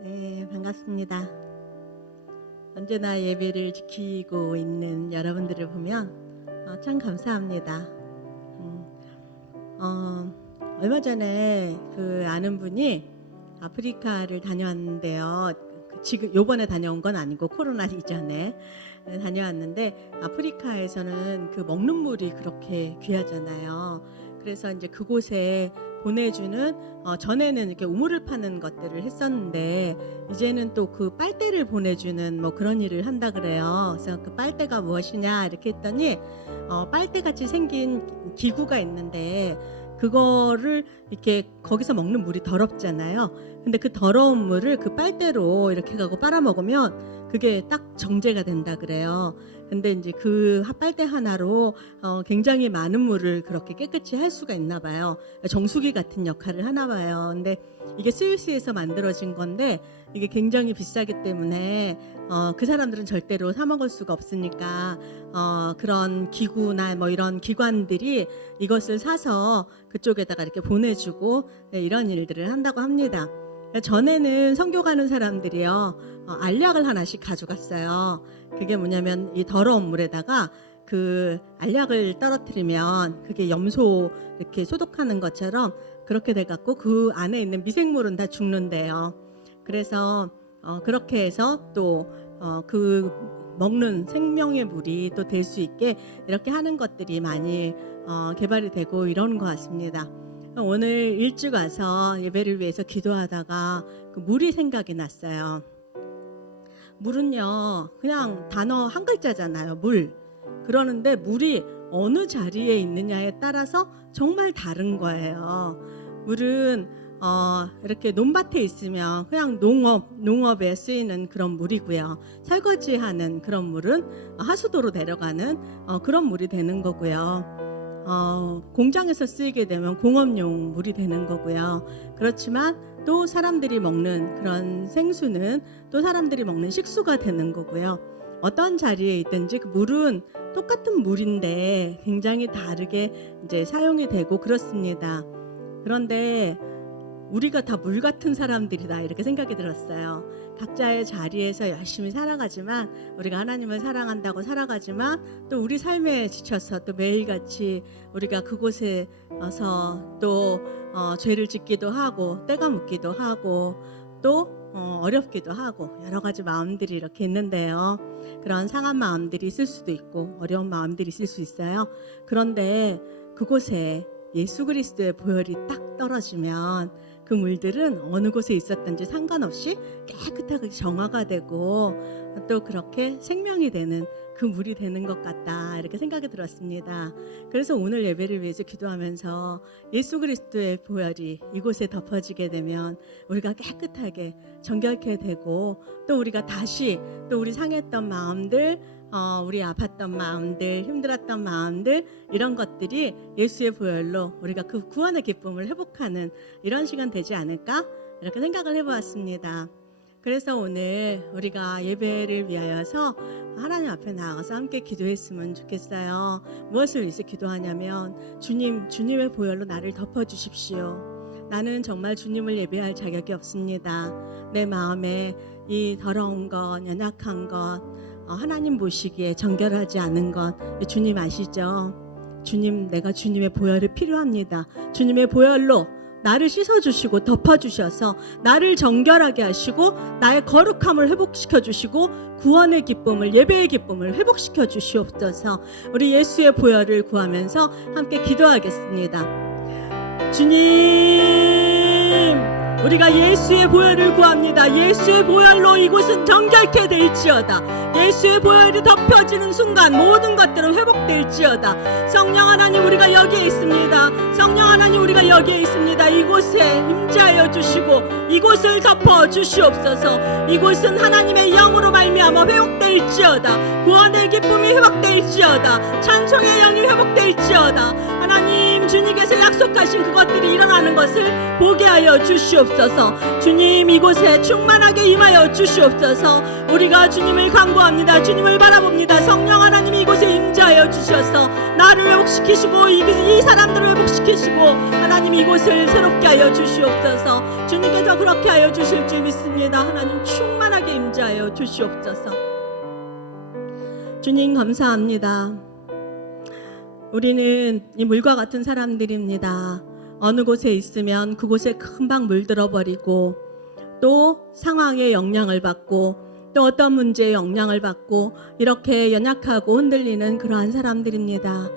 네, 반갑습니다. 언제나 예배를 지키고 있는 여러분들을 보면 참 감사합니다. 얼마 전에 아는 분이 아프리카를 다녀왔는데요. 지금 요번에 다녀온 건 아니고 코로나 이전에 다녀왔는데, 아프리카에서는 먹는 물이 그렇게 귀하잖아요. 그래서 이제 그곳에 보내주는 전에는 이렇게 우물을 파는 것들을 했었는데, 이제는 또 그 빨대를 보내주는 그런 일을 한다 그래요. 그래서 그 빨대가 무엇이냐 이렇게 했더니 빨대 같이 생긴 기구가 있는데, 그거를 이렇게 거기서 먹는 물이 더럽잖아요. 근데 그 더러운 물을 그 빨대로 이렇게 가고 빨아먹으면 그게 딱 정제가 된다 그래요. 근데 이제 그 빨대 하나로 굉장히 많은 물을 그렇게 깨끗이 할 수가 있나 봐요. 정수기 같은 역할을 하나 봐요. 근데 이게 스위스에서 만들어진 건데, 이게 굉장히 비싸기 때문에 그 사람들은 절대로 사 먹을 수가 없으니까 그런 기구나 이런 기관들이 이것을 사서 그쪽에다가 이렇게 보내주고 이런 일들을 한다고 합니다. 전에는 선교 가는 사람들이요, 알약을 하나씩 가져갔어요. 그게 뭐냐면 이 더러운 물에다가 그 알약을 떨어뜨리면 그게 염소 이렇게 소독하는 것처럼 그렇게 돼갖고 그 안에 있는 미생물은 다 죽는데요. 그래서 그렇게 해서 또 그 먹는 생명의 물이 또 될 수 있게 이렇게 하는 것들이 많이 개발이 되고 이러는 것 같습니다. 오늘 일찍 와서 예배를 위해서 기도하다가 그 물이 생각이 났어요. 물은요, 그냥 단어 한 글자잖아요. 물. 그러는데 물이 어느 자리에 있느냐에 따라서 정말 다른 거예요. 물은 이렇게 논밭에 있으면 그냥 농업에 쓰이는 그런 물이고요. 설거지하는 그런 물은 하수도로 내려가는 그런 물이 되는 거고요. 공장에서 쓰이게 되면 공업용 물이 되는 거고요. 그렇지만 또 사람들이 먹는 그런 생수는 또 사람들이 먹는 식수가 되는 거고요. 어떤 자리에 있든지 그 물은 똑같은 물인데 굉장히 다르게 이제 사용이 되고 그렇습니다. 그런데 우리가 다 물 같은 사람들이다 이렇게 생각이 들었어요. 각자의 자리에서 열심히 살아가지만, 우리가 하나님을 사랑한다고 살아가지만 또 우리 삶에 지쳐서 또 매일같이 우리가 그곳에 와서 또 죄를 짓기도 하고 때가 묻기도 하고 또 어렵기도 하고 여러 가지 마음들이 이렇게 있는데요. 그런 상한 마음들이 있을 수도 있고 어려운 마음들이 있을 수 있어요. 그런데 그곳에 예수 그리스도의 보혈이 딱 떨어지면 그 물들은 어느 곳에 있었든지 상관없이 깨끗하게 정화가 되고 또 그렇게 생명이 되는 그 물이 되는 것 같다 이렇게 생각이 들었습니다. 그래서 오늘 예배를 위해서 기도하면서 예수 그리스도의 보혈이 이곳에 덮어지게 되면 우리가 깨끗하게 정결케 되고, 또 우리가 다시 또 우리 상했던 마음들, 우리 아팠던 마음들, 힘들었던 마음들, 이런 것들이 예수의 보혈로 우리가 그 구원의 기쁨을 회복하는 이런 시간 되지 않을까 이렇게 생각을 해보았습니다. 그래서 오늘 우리가 예배를 위하여서 하나님 앞에 나가서 함께 기도했으면 좋겠어요. 무엇을 위해서 기도하냐면, 주님의 보혈로 나를 덮어주십시오. 나는 정말 주님을 예배할 자격이 없습니다. 내 마음에 이 더러운 것, 연약한 것, 하나님 보시기에 정결하지 않은 것 주님 아시죠? 주님, 내가 주님의 보혈이 필요합니다. 주님의 보혈로 나를 씻어주시고 덮어주셔서 나를 정결하게 하시고 나의 거룩함을 회복시켜 주시고 구원의 기쁨을, 예배의 기쁨을 회복시켜 주시옵소서. 우리 예수의 보혈을 구하면서 함께 기도하겠습니다. 주님, 우리가 예수의 보혈을 구합니다. 예수의 보혈로 이곳은 정결케 될지어다. 예수의 보혈이 덮여지는 순간 모든 것들은 회복될지어다. 성령 하나님, 우리가 여기에 있습니다. 성령 하나님, 우리가 여기에 있습니다. 이곳에 임재하여 주시고 이곳을 덮어 주시옵소서. 이곳은 하나님의 영으로 말미암아 회복될지어다. 구원의 기쁨이 회복될지어다. 찬송의 영이 회복될지어다. 하나님, 주님께서 약속하신 그것들이 일어나는 것을 보게 하여 주시옵소서. 주님, 이곳에 충만하게 임하여 주시옵소서. 우리가 주님을 간구합니다. 주님을 바라봅니다. 성령 하나님, 이곳에 임재하여 주셔서 나를 회복시키시고 이 사람들을 회복시키시고 하나님 이곳을 새롭게 하여 주시옵소서. 주님께서 그렇게 하여 주실 줄 믿습니다. 하여 주시옵소서. 주님 감사합니다. 우리는 이 물과 같은 사람들입니다. 어느 곳에 있으면 그곳에 금방 물들어 버리고 또 상황에 영향을 받고 또 어떤 문제에 영향을 받고 이렇게 연약하고 흔들리는 그러한 사람들입니다.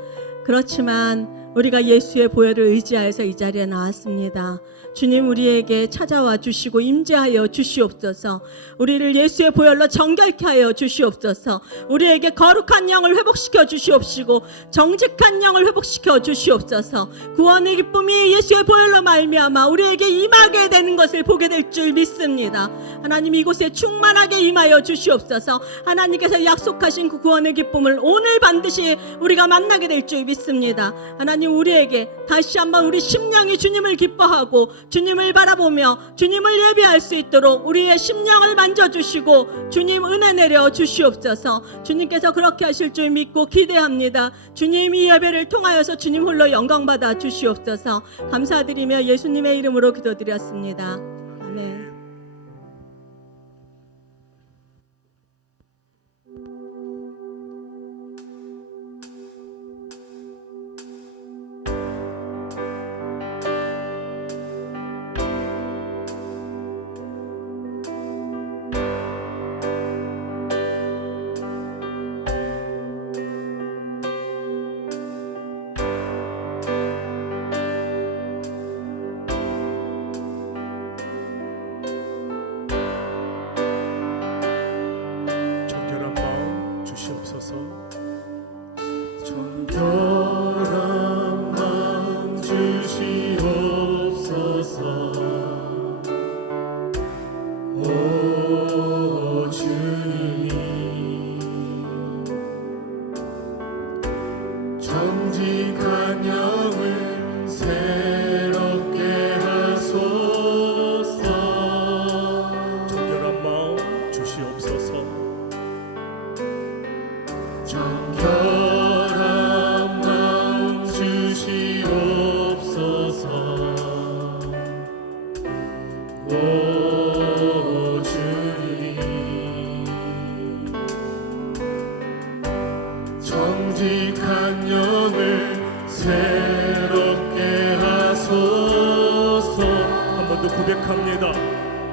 그렇지만 우리가 예수의 보혈을 의지하여서 이 자리에 나왔습니다. 주님 우리에게 찾아와 주시고 임재하여 주시옵소서. 우리를 예수의 보혈로 정결케 하여 주시옵소서. 우리에게 거룩한 영을 회복시켜 주시옵시고 정직한 영을 회복시켜 주시옵소서. 구원의 기쁨이 예수의 보혈로 말미암아 우리에게 임하게 되는 것을 보게 될 줄 믿습니다. 하나님 이곳에 충만하게 임하여 주시옵소서. 하나님께서 약속하신 그 구원의 기쁨을 오늘 반드시 우리가 만나게 될 줄 믿습니다. 하나님 우리에게 다시 한번 우리 심령이 주님을 기뻐하고 주님을 바라보며 주님을 예비할 수 있도록 우리의 심령을 만져주시고 주님 은혜 내려 주시옵소서. 주님께서 그렇게 하실 줄 믿고 기대합니다. 주님 이 예배를 통하여서 주님 홀로 영광 받아 주시옵소서. 감사드리며 예수님의 이름으로 기도드렸습니다. 아멘. 정결한 마음 주시옵소서. 오 주님, 정직한 영을 새롭게 하소서. 정결한 마음 주시옵소서. 정결한 마음 주시옵소서. 오 주님, 정직한 영을 새롭게 하소서. 한 번 더 고백합니다.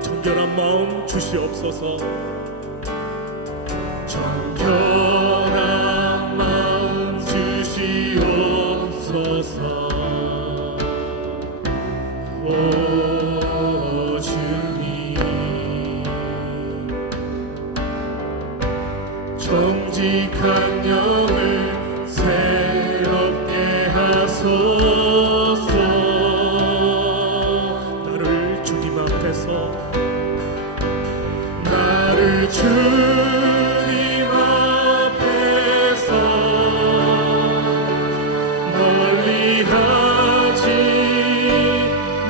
정결한 마음 주시옵소서. 정결한 마음 주시옵소서. 오 주님, 정직한 영을 새롭게 하소서. 나를 주님 앞에서 나를 주님 앞에서 멀리하지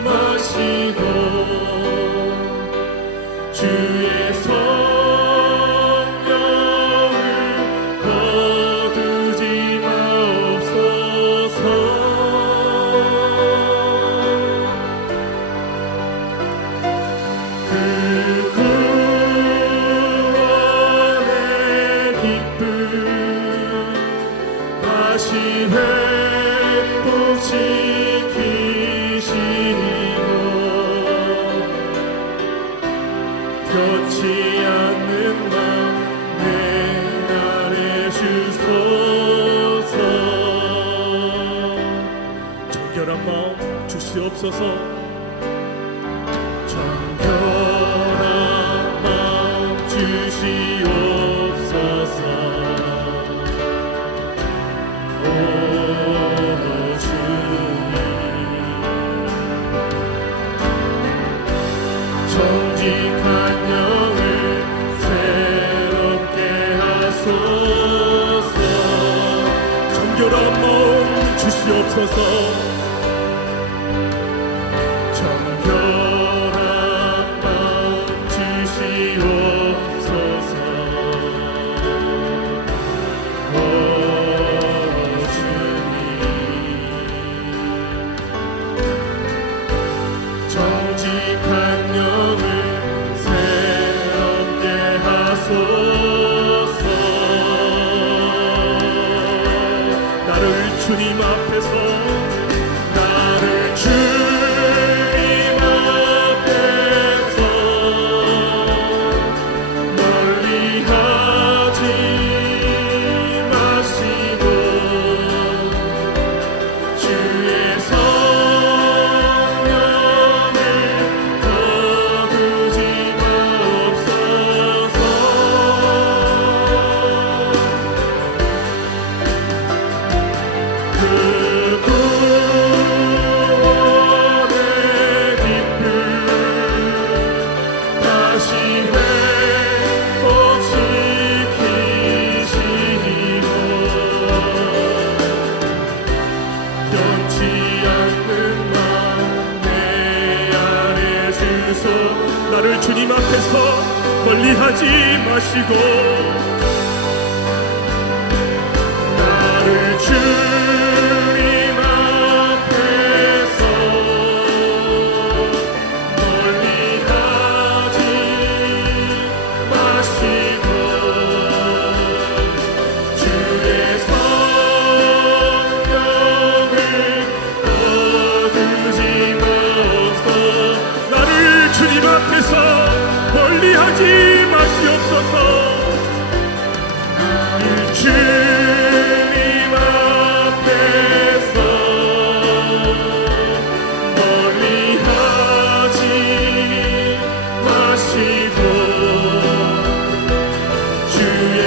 마시고 주의 성령을 거두지 마옵소서. 그 구원의 기쁨 다시 회복시키시고 변치 않는 마음 내 안에 주소서. 정결한 마음 주시옵소서. 정결한 마음 주시옵소서. 오 주님, 정직한 영을 새롭게 하소서. 정결한 마음 주시옵소서. 정결한 마음 주시옵소서. 오 주님, 정직한 영을 새롭게 하소서. 다시 회복시키시고 변치 않는 맘 내 안에 주소 나를 주님 앞에서 멀리하지 마시고 나를 주님 앞에서 멀리하지 마시고 주의 성령을 거두지 마옵소서 나를 주님 앞에서 멀리하지 마시옵소서. 나를 주님 앞에서 멀리하지 마시고 주의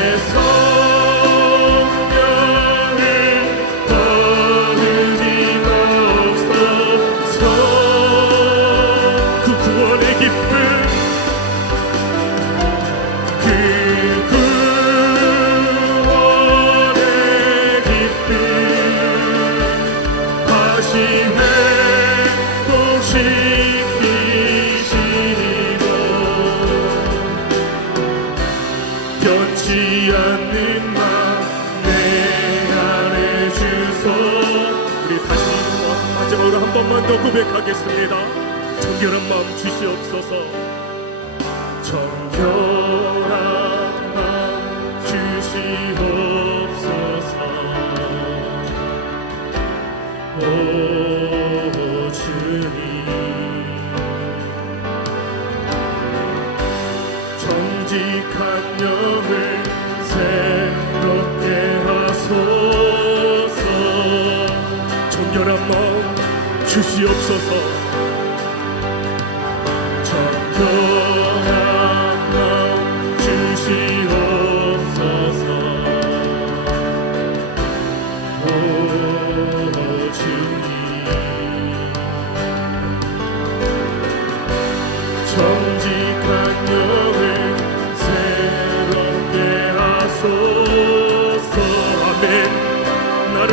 성령을 거두지 마옵소서 그 구원의 기쁨 그 구원의 기쁨 다시 회복시키시고 변치 않는 맘 내 안에 주소 우리 다시 마지막으로 한 번만 더 고백하겠습니다. 정결한 마음 주시옵소서. 정결한 맘 주시옵소서 오 주님 정직한 영을 새롭게 하소서 정결한 마음 주시옵소서. 정결한 마음 주시옵소서 오 주님 정직한 영을 새롭게 하소서 아멘. 나를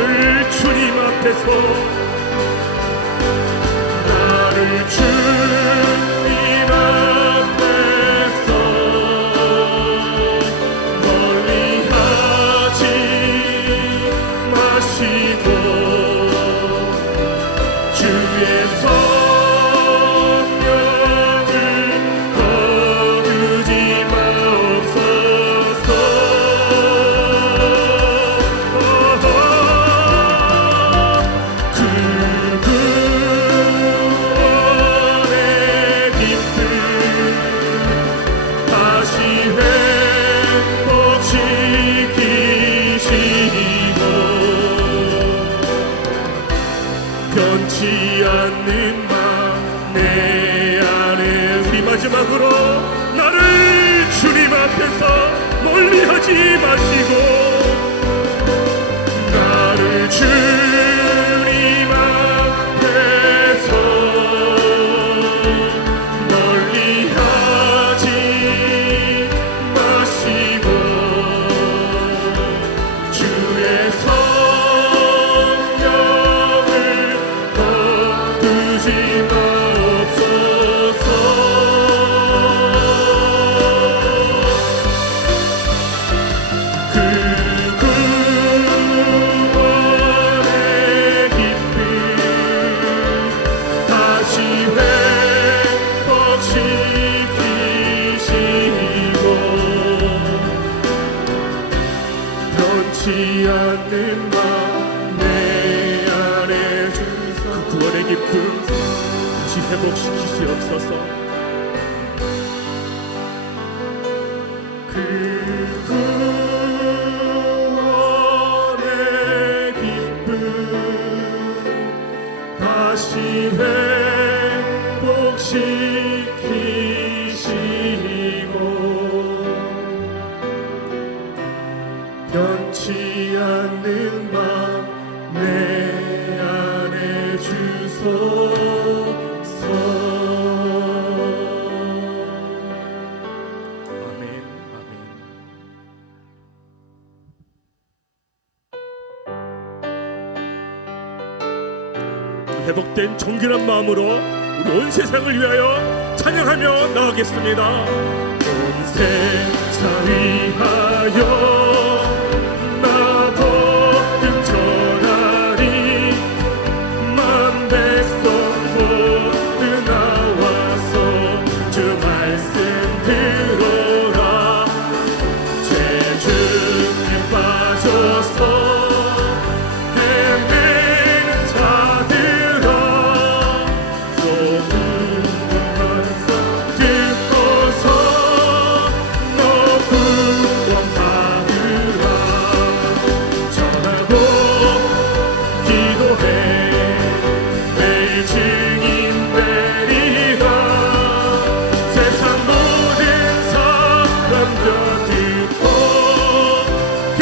주님 앞에서 나를 주님 앞에서 멀리하지 마시고 주의 성령을 거두지 마옵소서 그 구원의 기쁨 다시 회복시키시고 변치 않는 맘 내 안에 우리 마지막으로 나를 주님 앞에서 멀리하지 마시고 나를 주님 앞에서 멀리하지 마시고 주의 성령을 거두지 마옵소서 그 구원의 기쁨 다시 회복시키시고 변치 않는 맘 내 안에 주소 그 구원의 기쁨 다시 회복시키시옵소서. 그 구원의 기쁨 다시 회복시키시고 변치 않는 맘 내 안에 주소서 회복된 정결한 마음으로 우리 온 세상을 위하여 찬양하며 나가겠습니다. 온 세상 위하여 나 복음 전하리. 만 백성 모두 나와서 주 말씀 들어라. 죄중에 빠져서 헤매는 자들아, 좁은 문서 듣고서 너 구원 받으라. 전하고 기도해 매일 증인 되리라. 세상 모든 사람들 듣고 그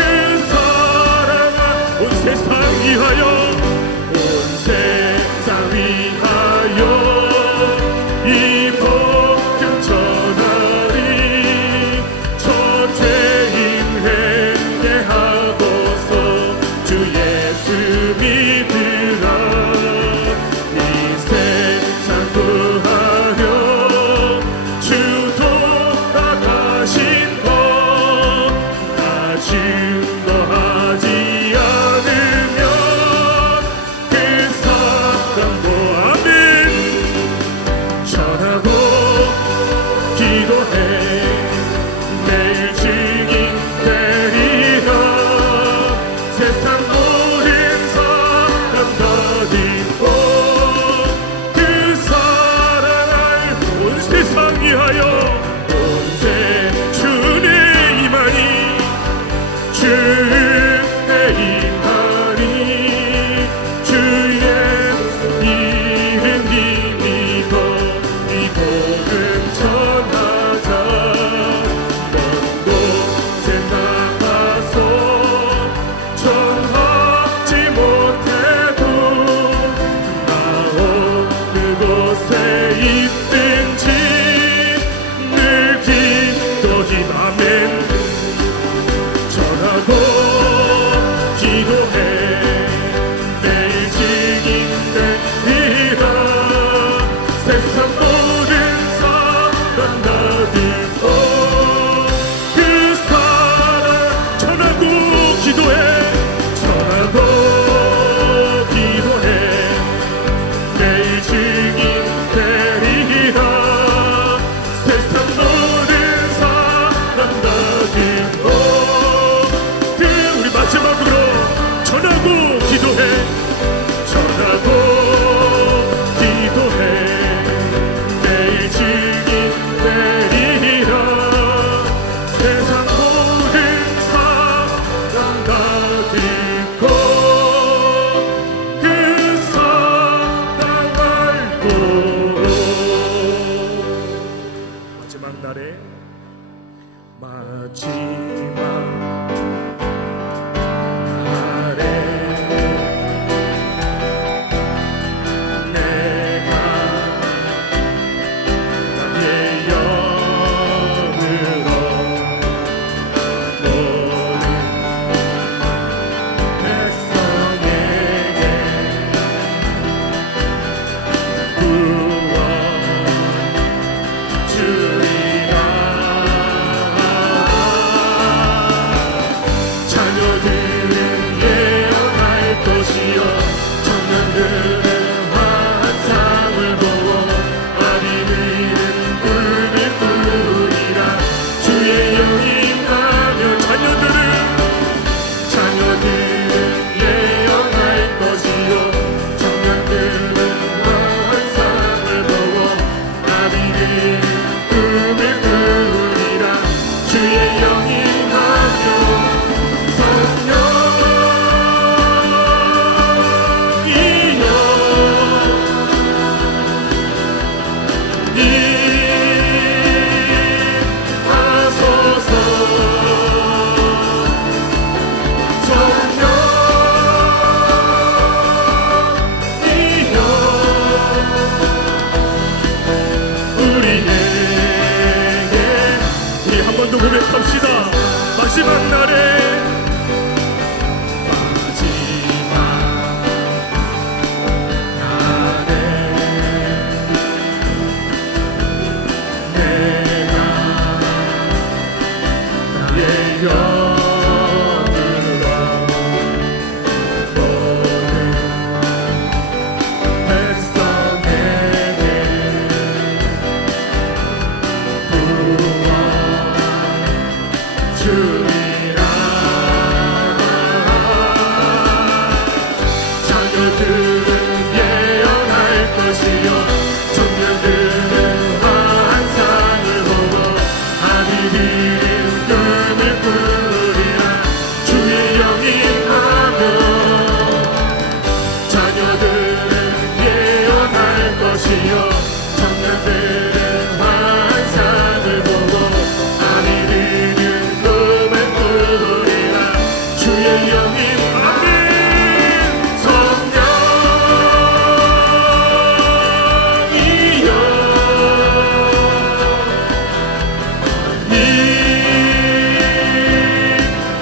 사랑아 온 세상 위하여, 온 세상 위하여 이 복음 전하리. 저 죄인 회개하고서 주 예수 믿으라. 이 세상 구하려 주 돌아가신 것 다 증거하지 않으면 그 사람도 아멘. 전하고 기도해 매일 증인 되리라. 세상 모든 사람 다 듣고 그 사랑을 온 세상 위하여, 온세 주의 임하니 주의 임하니 주의 이름 믿고 이 복음 전하자. 먼 곳에 나가서 전하지 못해도 나 어느 곳에 있든지 늘 기도히 아멘. 전하고 기도해 매일 증인 되리라. 세상 모든 사람 다 듣고 그 사랑. 전하고 기도해, 전하고 기도해 매일 증인 되리라. 세상 모든 사람 다 듣고 우리 마지막으로 전하고 기도해, 전하고 기도해 매일 증인 되리라. 세상 모든 사람 다 듣고 그 사랑 알고. 마지막 날에 마지막 마지막 날에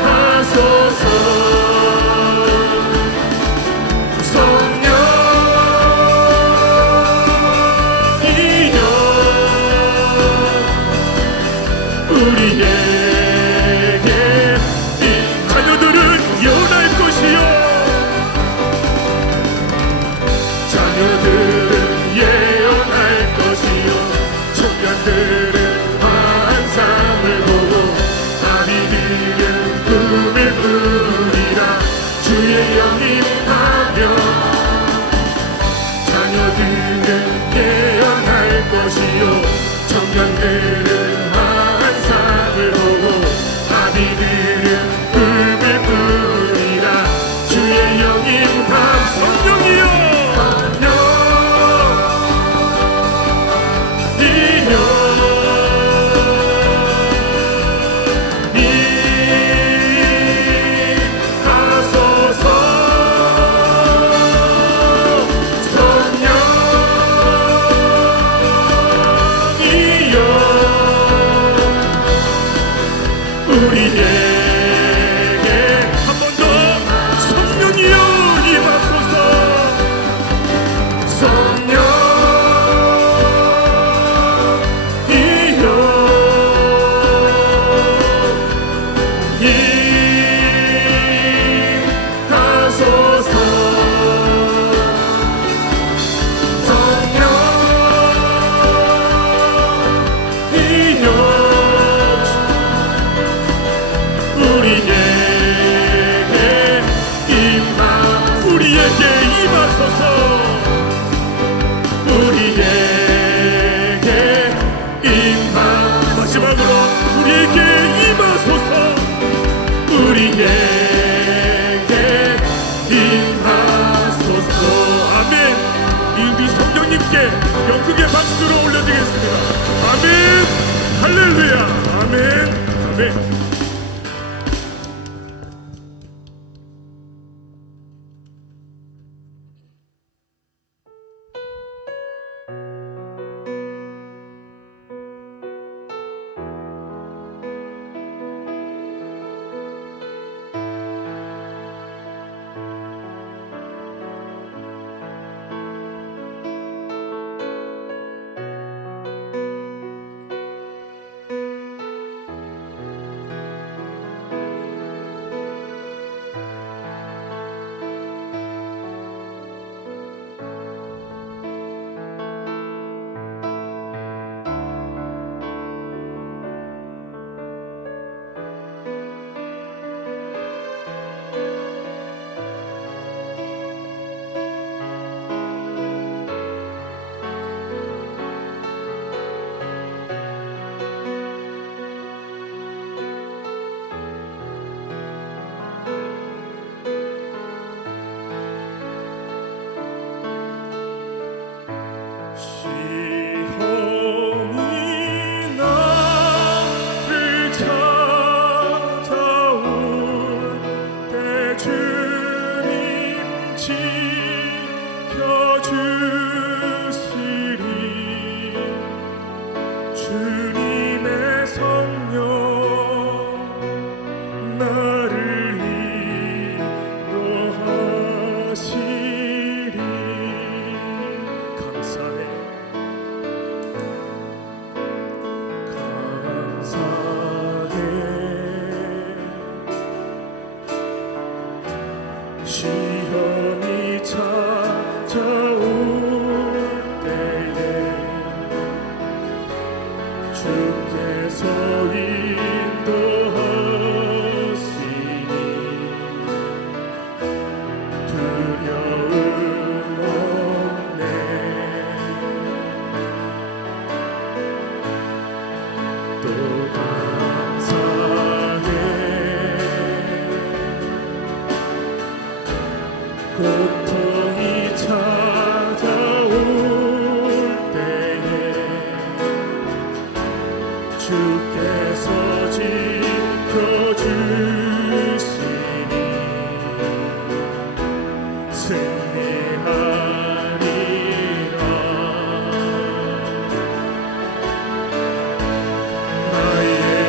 임하소서. 성령이여 우리에게 자녀들은 예언할 것이요 자녀들은 예언할 것이요 청년들은 환상을 보고 아비들은 꿈을 꾸리라. 주의 영이 임하며 자녀들은 예언할 것이요 청년들은 환상을 보고 아비들은 꿈을 꾸리라. 주의 영이 임함. 성령이여 우리에게 한 번 더 성령이여 임하소서. 성령이여 임하소서. 성령이여 우리에게 임하소서. 우리에게 임하. 마지막으로 우리에게 임하소서. 우리에게 임하소서. 아멘. 우리 성령님께 영광의 박수로 올려드리겠습니다. 아멘. 할렐루야. 아멘. 아멘. 시험이 찾아올 때에 주께서 인도하시니 두려움 없네. 또 감사해. 고통이 찾아올 때에 주께서 지켜주시니 승리하리라. 나의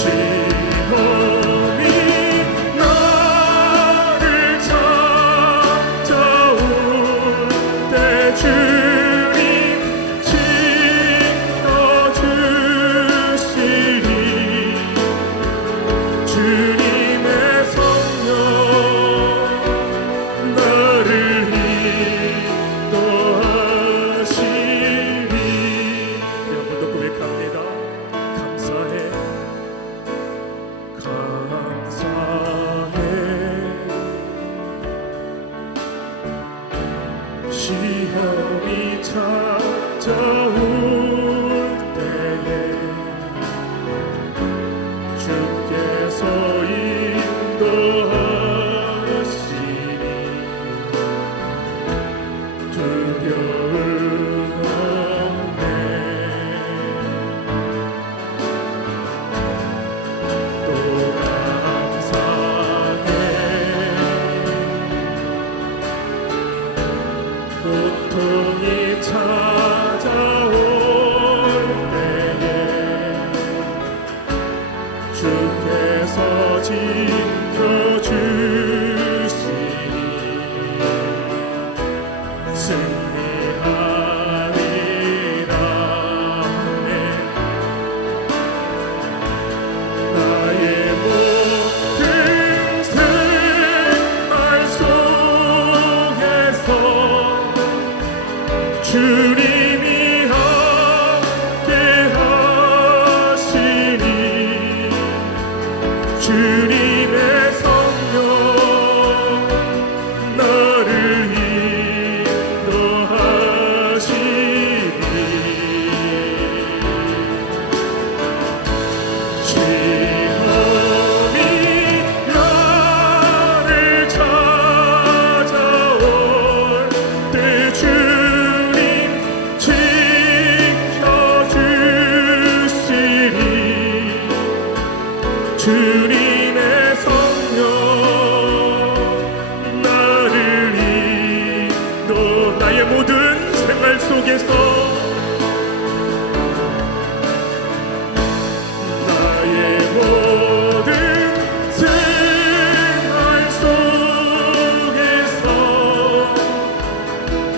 시험이 나를 찾아올 때 주님 지켜주시리. 주님의 성령 나를 인도하시리. 여러분도 고백합니다. 감사해 감사해. 시험이 찾아올 때에 주께서 인도하시니 두려움 없네. 또 감사해 고통이 찾아올 때에 주께서 지켜주시니 승리하리라. 아멘. 나의 모든 생활 속에서 주님이 함께 하시니 주님의 성령 나를 인도하시니 시험이 나를 찾아올 때 주님 지켜주시리. 주님의 성령 나를 인도. 나의 모든 생활 속에서 나의 모든 생활 속에서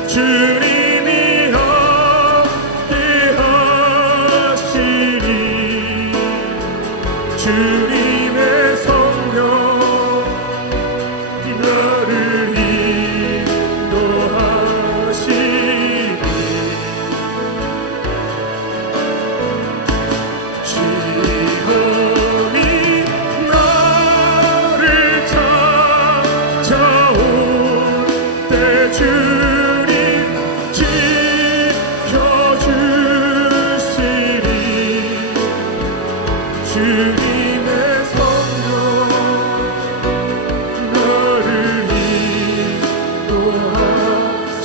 주님이 함께 하시니 주님의 성령 나를 인도하시니 시험이 나를 찾아올 때 주님 지켜주시리. 주님의 성령 나를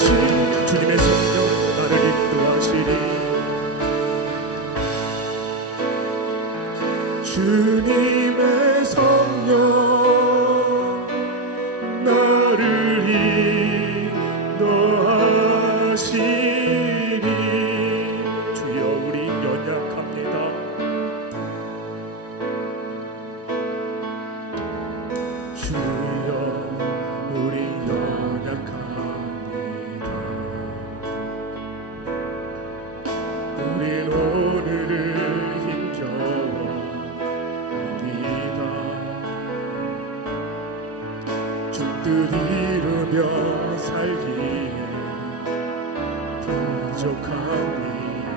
인도하시니 주님의 성령 나를 인도하시니 주님의 성령 나를 인도하시니. 주여 우리 연약합니다. 주여 우리 연약합니다. 우린 오늘을 힘겨워합니다. 주 뜻 이루며 살기에 부족합니다.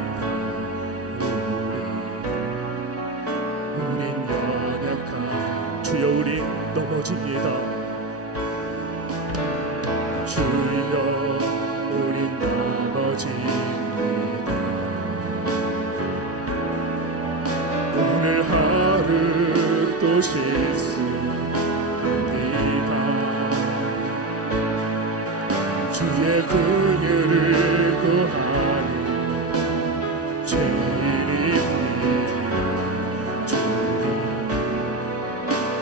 우린 연약한 주여 우린 넘어집니다. 주여 우린 넘어집니다. 오늘 하루 또 실수합니다. 주의 긍휼을 구하는 죄인입니다. 주님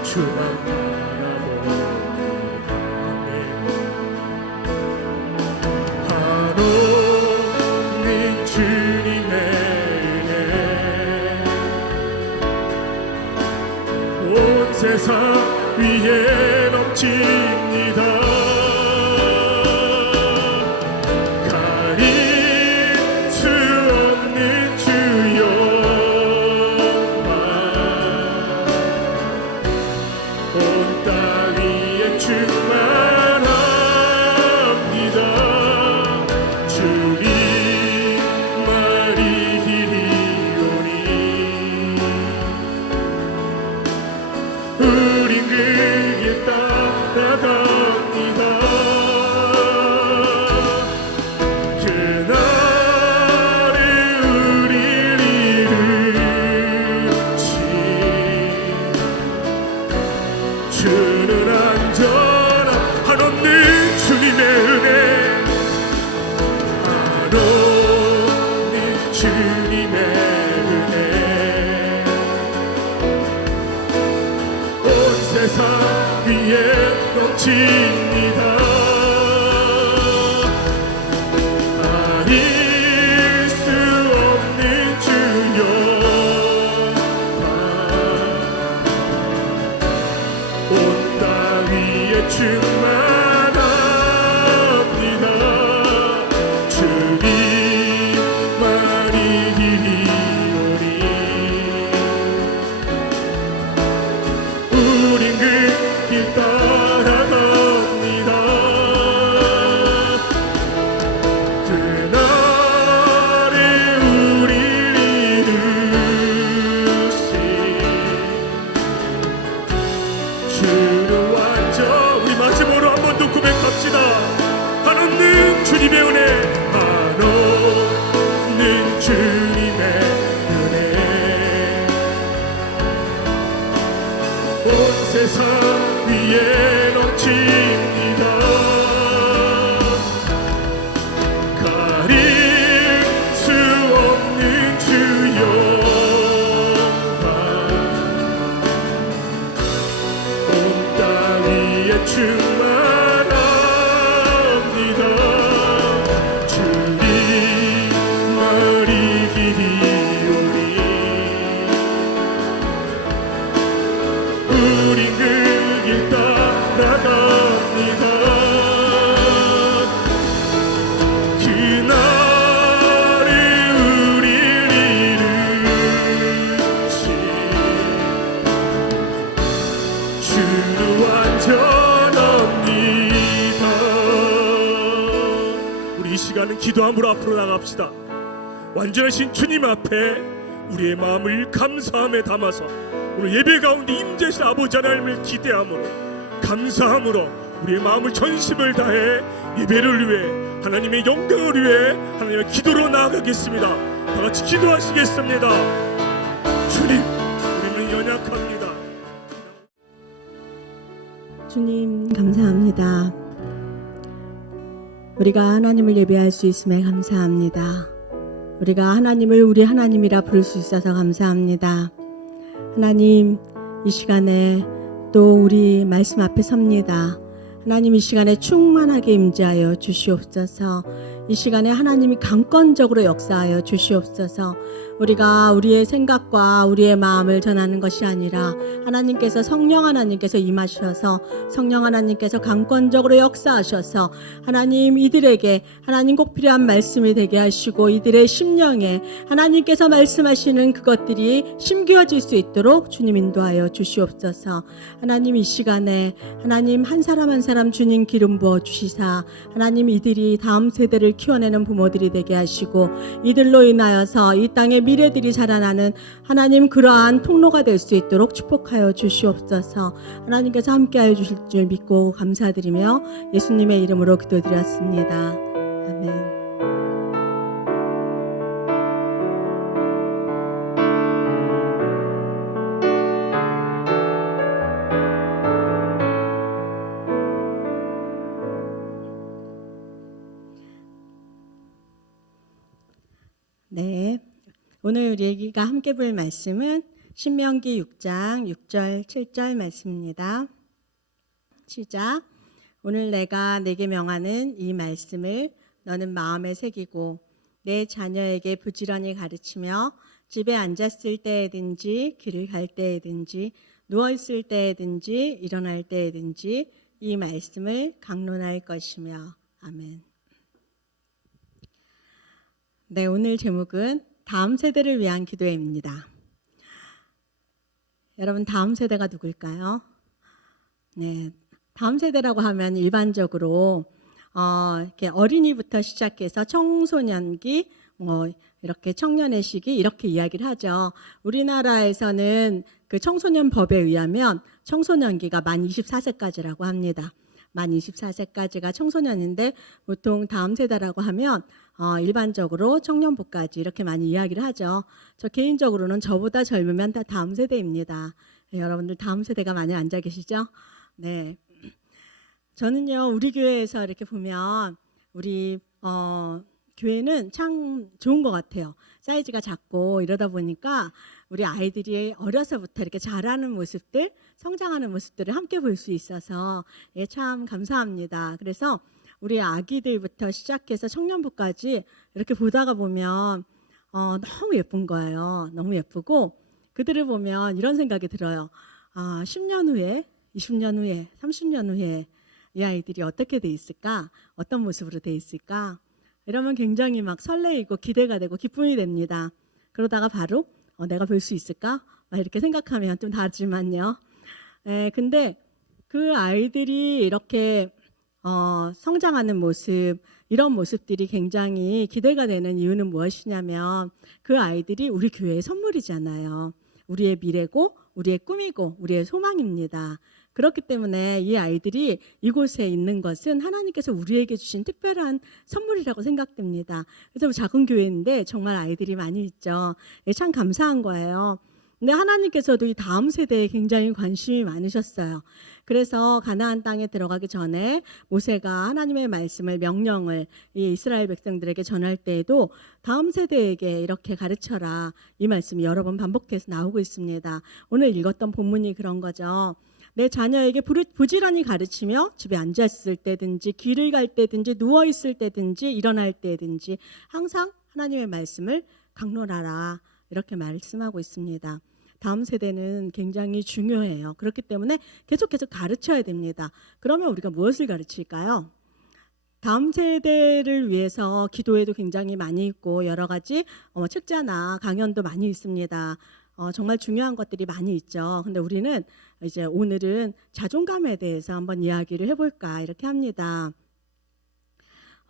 주만 바라봅니다. 아멘. 하노님 주님의 은혜 세상 위에 넘칩니다. 가릴 수 없는 주 영광 온 땅 위에 충만합니다. 주님 말이 이리오니 우린 그 길 따라갑니다. 그날에 우리를 이루신 주는 안전한 한없는 주님의 은혜, 한없는 주님의 은혜 온 세상 위에 넘칩니다. 아닐 수 없는 주 영광 온 땅 위에 충만합니다. 주님만이 이리오니 우린 그 길 따라갑니다. 그날에 우리를 이루신 주는 완전. 우리 마지막으로 한 번 더 고백합시다. 한없는 주님의 은혜, 한없는 주님의 은혜 온 세상 위에 넘칩니다. 가릴 수 없는 주 영광 온 땅 위에 충만합니다. 주님 말이 이리오니 우린 그 길 따라갑니다. 그날에 우리를 이루신 주는 완전합니다. 우리 이 시간은 기도함으로 앞으로 나갑시다. 완전하신 주님 앞에 우리의 마음을 감사함에 담아서 오늘 예배 가운데 임재하신 아버지 하나님을 기대함으로, 감사함으로 우리의 마음을 전심을 다해 예배를 위해, 하나님의 영광을 위해 하나님의 기도로 나아가겠습니다. 다 같이 기도하시겠습니다. 주님, 우리는 연약합니다. 주님 감사합니다. 우리가 하나님을 예배할 수 있음에 감사합니다. 우리가 하나님을 우리 하나님이라 부를 수 있어서 감사합니다. 하나님, 이 시간에 또 우리 말씀 앞에 섭니다. 하나님, 이 시간에 충만하게 임재하여 주시옵소서. 이 시간에 하나님이 강권적으로 역사하여 주시옵소서. 우리가 우리의 생각과 우리의 마음을 전하는 것이 아니라 하나님께서, 성령 하나님께서 임하셔서 성령 하나님께서 강권적으로 역사하셔서 하나님, 이들에게 하나님 꼭 필요한 말씀이 되게 하시고 이들의 심령에 하나님께서 말씀하시는 그것들이 심겨질 수 있도록 주님 인도하여 주시옵소서. 하나님, 이 시간에 하나님 한 사람 한 사람 주님 기름 부어 주시사 하나님, 이들이 다음 세대를 키워내는 부모들이 되게 하시고 이들로 인하여서 이 땅의 미래들이 자라나는 하나님, 그러한 통로가 될 수 있도록 축복하여 주시옵소서. 하나님께서 함께하여 주실 줄 믿고 감사드리며 예수님의 이름으로 기도드렸습니다. 아멘. 네, 오늘 우리가 함께 볼 말씀은 신명기 6장 6절 7절 말씀입니다. 시작. 오늘 내가 네게 명하는 이 말씀을 너는 마음에 새기고 내 자녀에게 부지런히 가르치며 집에 앉았을 때든지 길을 갈 때든지 누워 있을 때든지 일어날 때든지 이 말씀을 강론할 것이며 아멘. 네, 오늘 제목은 다음 세대를 위한 기도회입니다. 여러분, 다음 세대가 누굴까요? 네, 다음 세대라고 하면 일반적으로 이렇게 어린이부터 시작해서 청소년기, 이렇게 청년의 시기 이렇게 이야기를 하죠. 우리나라에서는 그 청소년 법에 의하면 청소년기가 만 24세까지라고 합니다. 만 24세까지가 청소년인데 보통 다음 세대라고 하면 일반적으로 청년부까지 이렇게 많이 이야기를 하죠. 저 개인적으로는 저보다 젊으면 다 다음 세대입니다. 네, 여러분들 다음 세대가 많이 앉아 계시죠? 네. 저는요, 우리 교회에서 이렇게 보면 우리 교회는 참 좋은 것 같아요. 사이즈가 작고 이러다 보니까 우리 아이들이 어려서부터 이렇게 자라는 모습들, 성장하는 모습들을 함께 볼 수 있어서 참 감사합니다. 그래서 우리 아기들부터 시작해서 청년부까지 이렇게 보다가 보면 너무 예쁜 거예요. 너무 예쁘고 그들을 보면 이런 생각이 들어요. 10년 후에, 20년 후에, 30년 후에 이 아이들이 어떻게 돼 있을까? 어떤 모습으로 돼 있을까? 이러면 굉장히 막 설레이고 기대가 되고 기쁨이 됩니다. 그러다가 바로 내가 볼 수 있을까? 막 이렇게 생각하면 좀 다르지만요. 근데 그 아이들이 이렇게 성장하는 모습, 이런 모습들이 굉장히 기대가 되는 이유는 무엇이냐면 그 아이들이 우리 교회의 선물이잖아요. 우리의 미래고 우리의 꿈이고 우리의 소망입니다. 그렇기 때문에 이 아이들이 이곳에 있는 것은 하나님께서 우리에게 주신 특별한 선물이라고 생각됩니다. 그래서 작은 교회인데 정말 아이들이 많이 있죠. 참 감사한 거예요. 근데 하나님께서도 이 다음 세대에 굉장히 관심이 많으셨어요. 그래서 가나안 땅에 들어가기 전에 모세가 하나님의 말씀을, 명령을 이 이스라엘 백성들에게 전할 때에도 다음 세대에게 이렇게 가르쳐라, 이 말씀이 여러 번 반복해서 나오고 있습니다. 오늘 읽었던 본문이 그런 거죠. 내 자녀에게 부지런히 가르치며 집에 앉았을 때든지 길을 갈 때든지 누워 있을 때든지 일어날 때든지 항상 하나님의 말씀을 강론하라, 이렇게 말씀하고 있습니다. 다음 세대는 굉장히 중요해요. 그렇기 때문에 계속 가르쳐야 됩니다. 그러면 우리가 무엇을 가르칠까요? 다음 세대를 위해서 기도회도 굉장히 많이 있고 여러 가지 책자나 강연도 많이 있습니다. 정말 중요한 것들이 많이 있죠. 근데 우리는 이제 오늘은 자존감에 대해서 한번 이야기를 해볼까 이렇게 합니다.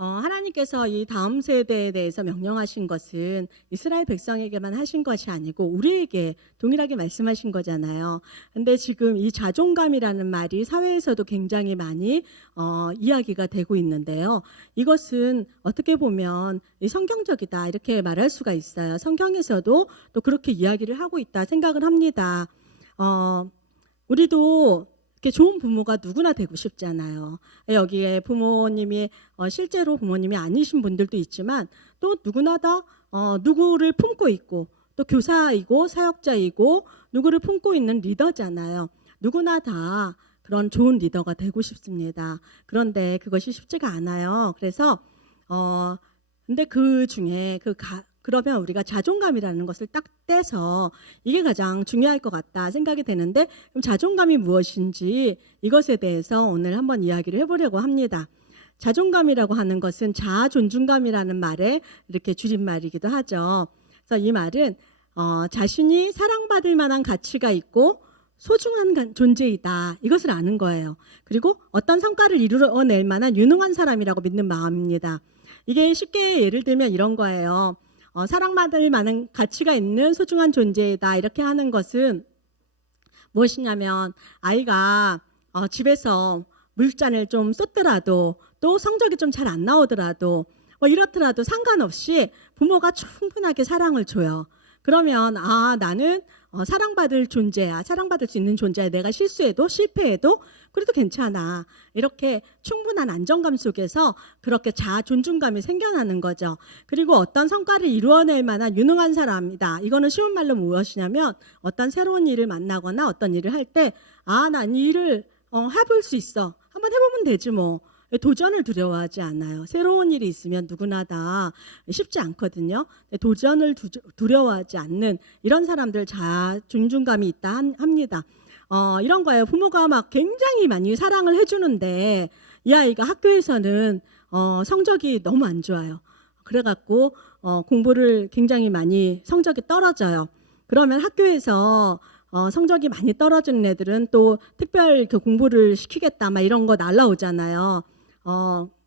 하나님께서 이 다음 세대에 대해서 명령하신 것은 이스라엘 백성에게만 하신 것이 아니고 우리에게 동일하게 말씀하신 거잖아요. 근데 지금 이 자존감이라는 말이 사회에서도 굉장히 많이 이야기가 되고 있는데요. 이것은 어떻게 보면 성경적이다 이렇게 말할 수가 있어요. 성경에서도 또 그렇게 이야기를 하고 있다 생각을 합니다. 우리도 이렇게 좋은 부모가 누구나 되고 싶잖아요. 여기에 부모님이 실제로 부모님이 아니신 분들도 있지만 또 누구나 다 누구를 품고 있고 또 교사이고 사역자이고 누구를 품고 있는 리더잖아요. 누구나 다 그런 좋은 리더가 되고 싶습니다. 그런데 그것이 쉽지가 않아요. 그래서 근데 그 중에 그러면 우리가 자존감이라는 것을 딱 떼서 이게 가장 중요할 것 같다 생각이 되는데, 그럼 자존감이 무엇인지 이것에 대해서 오늘 한번 이야기를 해보려고 합니다. 자존감이라고 하는 것은 자아 존중감이라는 말의 이렇게 줄임말이기도 하죠. 그래서 이 말은 자신이 사랑받을 만한 가치가 있고 소중한 존재이다, 이것을 아는 거예요. 그리고 어떤 성과를 이루어낼 만한 유능한 사람이라고 믿는 마음입니다. 이게 쉽게 예를 들면 이런 거예요. 사랑받을 만한 가치가 있는 소중한 존재이다 이렇게 하는 것은 무엇이냐면, 아이가 집에서 물잔을 좀 쏟더라도 또 성적이 좀 잘 안 나오더라도 이렇더라도 상관없이 부모가 충분하게 사랑을 줘요. 그러면 나는 사랑받을 존재야, 사랑받을 수 있는 존재야. 내가 실수해도 실패해도 그래도 괜찮아. 이렇게 충분한 안정감 속에서 그렇게 자아 존중감이 생겨나는 거죠. 그리고 어떤 성과를 이루어낼 만한 유능한 사람이다. 이거는 쉬운 말로 무엇이냐면, 어떤 새로운 일을 만나거나 어떤 일을 할 때 난 이 일을 해볼 수 있어, 한번 해보면 되지 뭐, 도전을 두려워하지 않아요. 새로운 일이 있으면 누구나 다 쉽지 않거든요. 도전을 두려워하지 않는 이런 사람들 존중감이 있다 합니다. 이런 거예요. 부모가 막 굉장히 많이 사랑을 해주는데 이 아이가 학교에서는 성적이 너무 안 좋아요. 그래갖고 공부를 굉장히 많이 성적이 떨어져요. 그러면 학교에서 성적이 많이 떨어지는 애들은 또 특별 공부를 시키겠다 막 이런 거 날라오잖아요.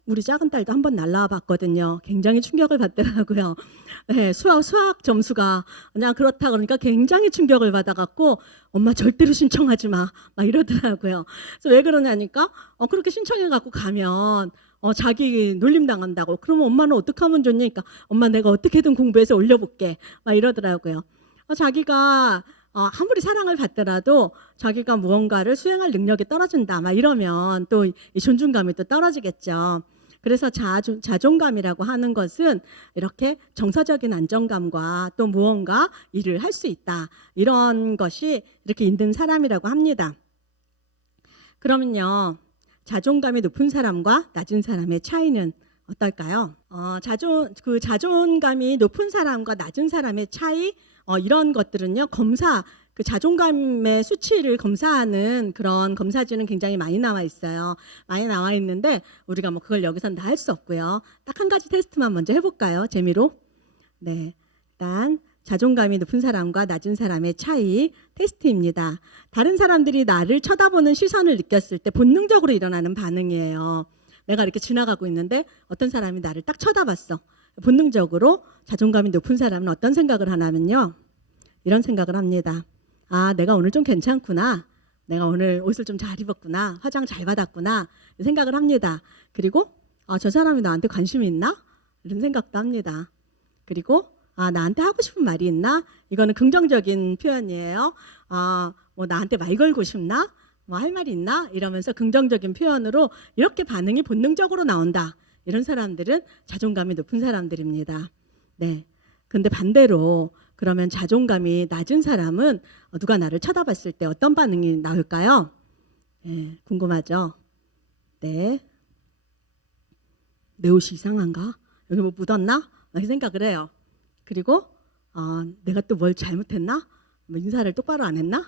우리 작은 딸도 한번 날라와 봤거든요. 굉장히 충격을 받더라고요. 네, 수학 점수가 그냥 그렇다 그러니까 굉장히 충격을 받아갖고 엄마 절대로 신청하지 마 막 이러더라고요. 그래서 왜 그러냐니까 그렇게 신청해갖고 가면 자기 놀림 당한다고. 그러면 엄마는 어떻게 하면 좋냐니까 엄마 내가 어떻게든 공부해서 올려볼게 막 이러더라고요. 자기가 아무리 사랑을 받더라도 자기가 무언가를 수행할 능력이 떨어진다 막 이러면 또 이 존중감이 또 떨어지겠죠. 그래서 자존감이라고 하는 것은 이렇게 정서적인 안정감과 또 무언가 일을 할 수 있다 이런 것이 이렇게 있는 사람이라고 합니다. 그러면요, 자존감이 높은 사람과 낮은 사람의 차이는 어떨까요? 자존감이 높은 사람과 낮은 사람의 차이 이런 것들은요, 그 자존감의 수치를 검사하는 그런 검사지는 굉장히 많이 나와 있어요. 많이 나와 있는데 우리가 뭐 그걸 여기서는 다 할 수 없고요. 딱 한 가지 테스트만 먼저 해볼까요? 재미로. 네, 일단 자존감이 높은 사람과 낮은 사람의 차이 테스트입니다. 다른 사람들이 나를 쳐다보는 시선을 느꼈을 때 본능적으로 일어나는 반응이에요. 내가 이렇게 지나가고 있는데 어떤 사람이 나를 딱 쳐다봤어. 본능적으로 자존감이 높은 사람은 어떤 생각을 하냐면요, 이런 생각을 합니다. 아, 내가 오늘 좀 괜찮구나. 내가 오늘 옷을 좀 잘 입었구나. 화장 잘 받았구나. 이 생각을 합니다. 그리고 저 사람이 나한테 관심이 있나? 이런 생각도 합니다. 그리고 나한테 하고 싶은 말이 있나? 이거는 긍정적인 표현이에요. 뭐 나한테 말 걸고 싶나? 뭐 할 말이 있나? 이러면서 긍정적인 표현으로 이렇게 반응이 본능적으로 나온다. 이런 사람들은 자존감이 높은 사람들입니다. 네. 근데 반대로 그러면 자존감이 낮은 사람은 누가 나를 쳐다봤을 때 어떤 반응이 나올까요? 네, 궁금하죠? 네. 내 옷이 이상한가? 여기 뭐 묻었나? 이렇게 생각을 해요. 그리고 내가 또 뭘 잘못했나? 뭐 인사를 똑바로 안 했나?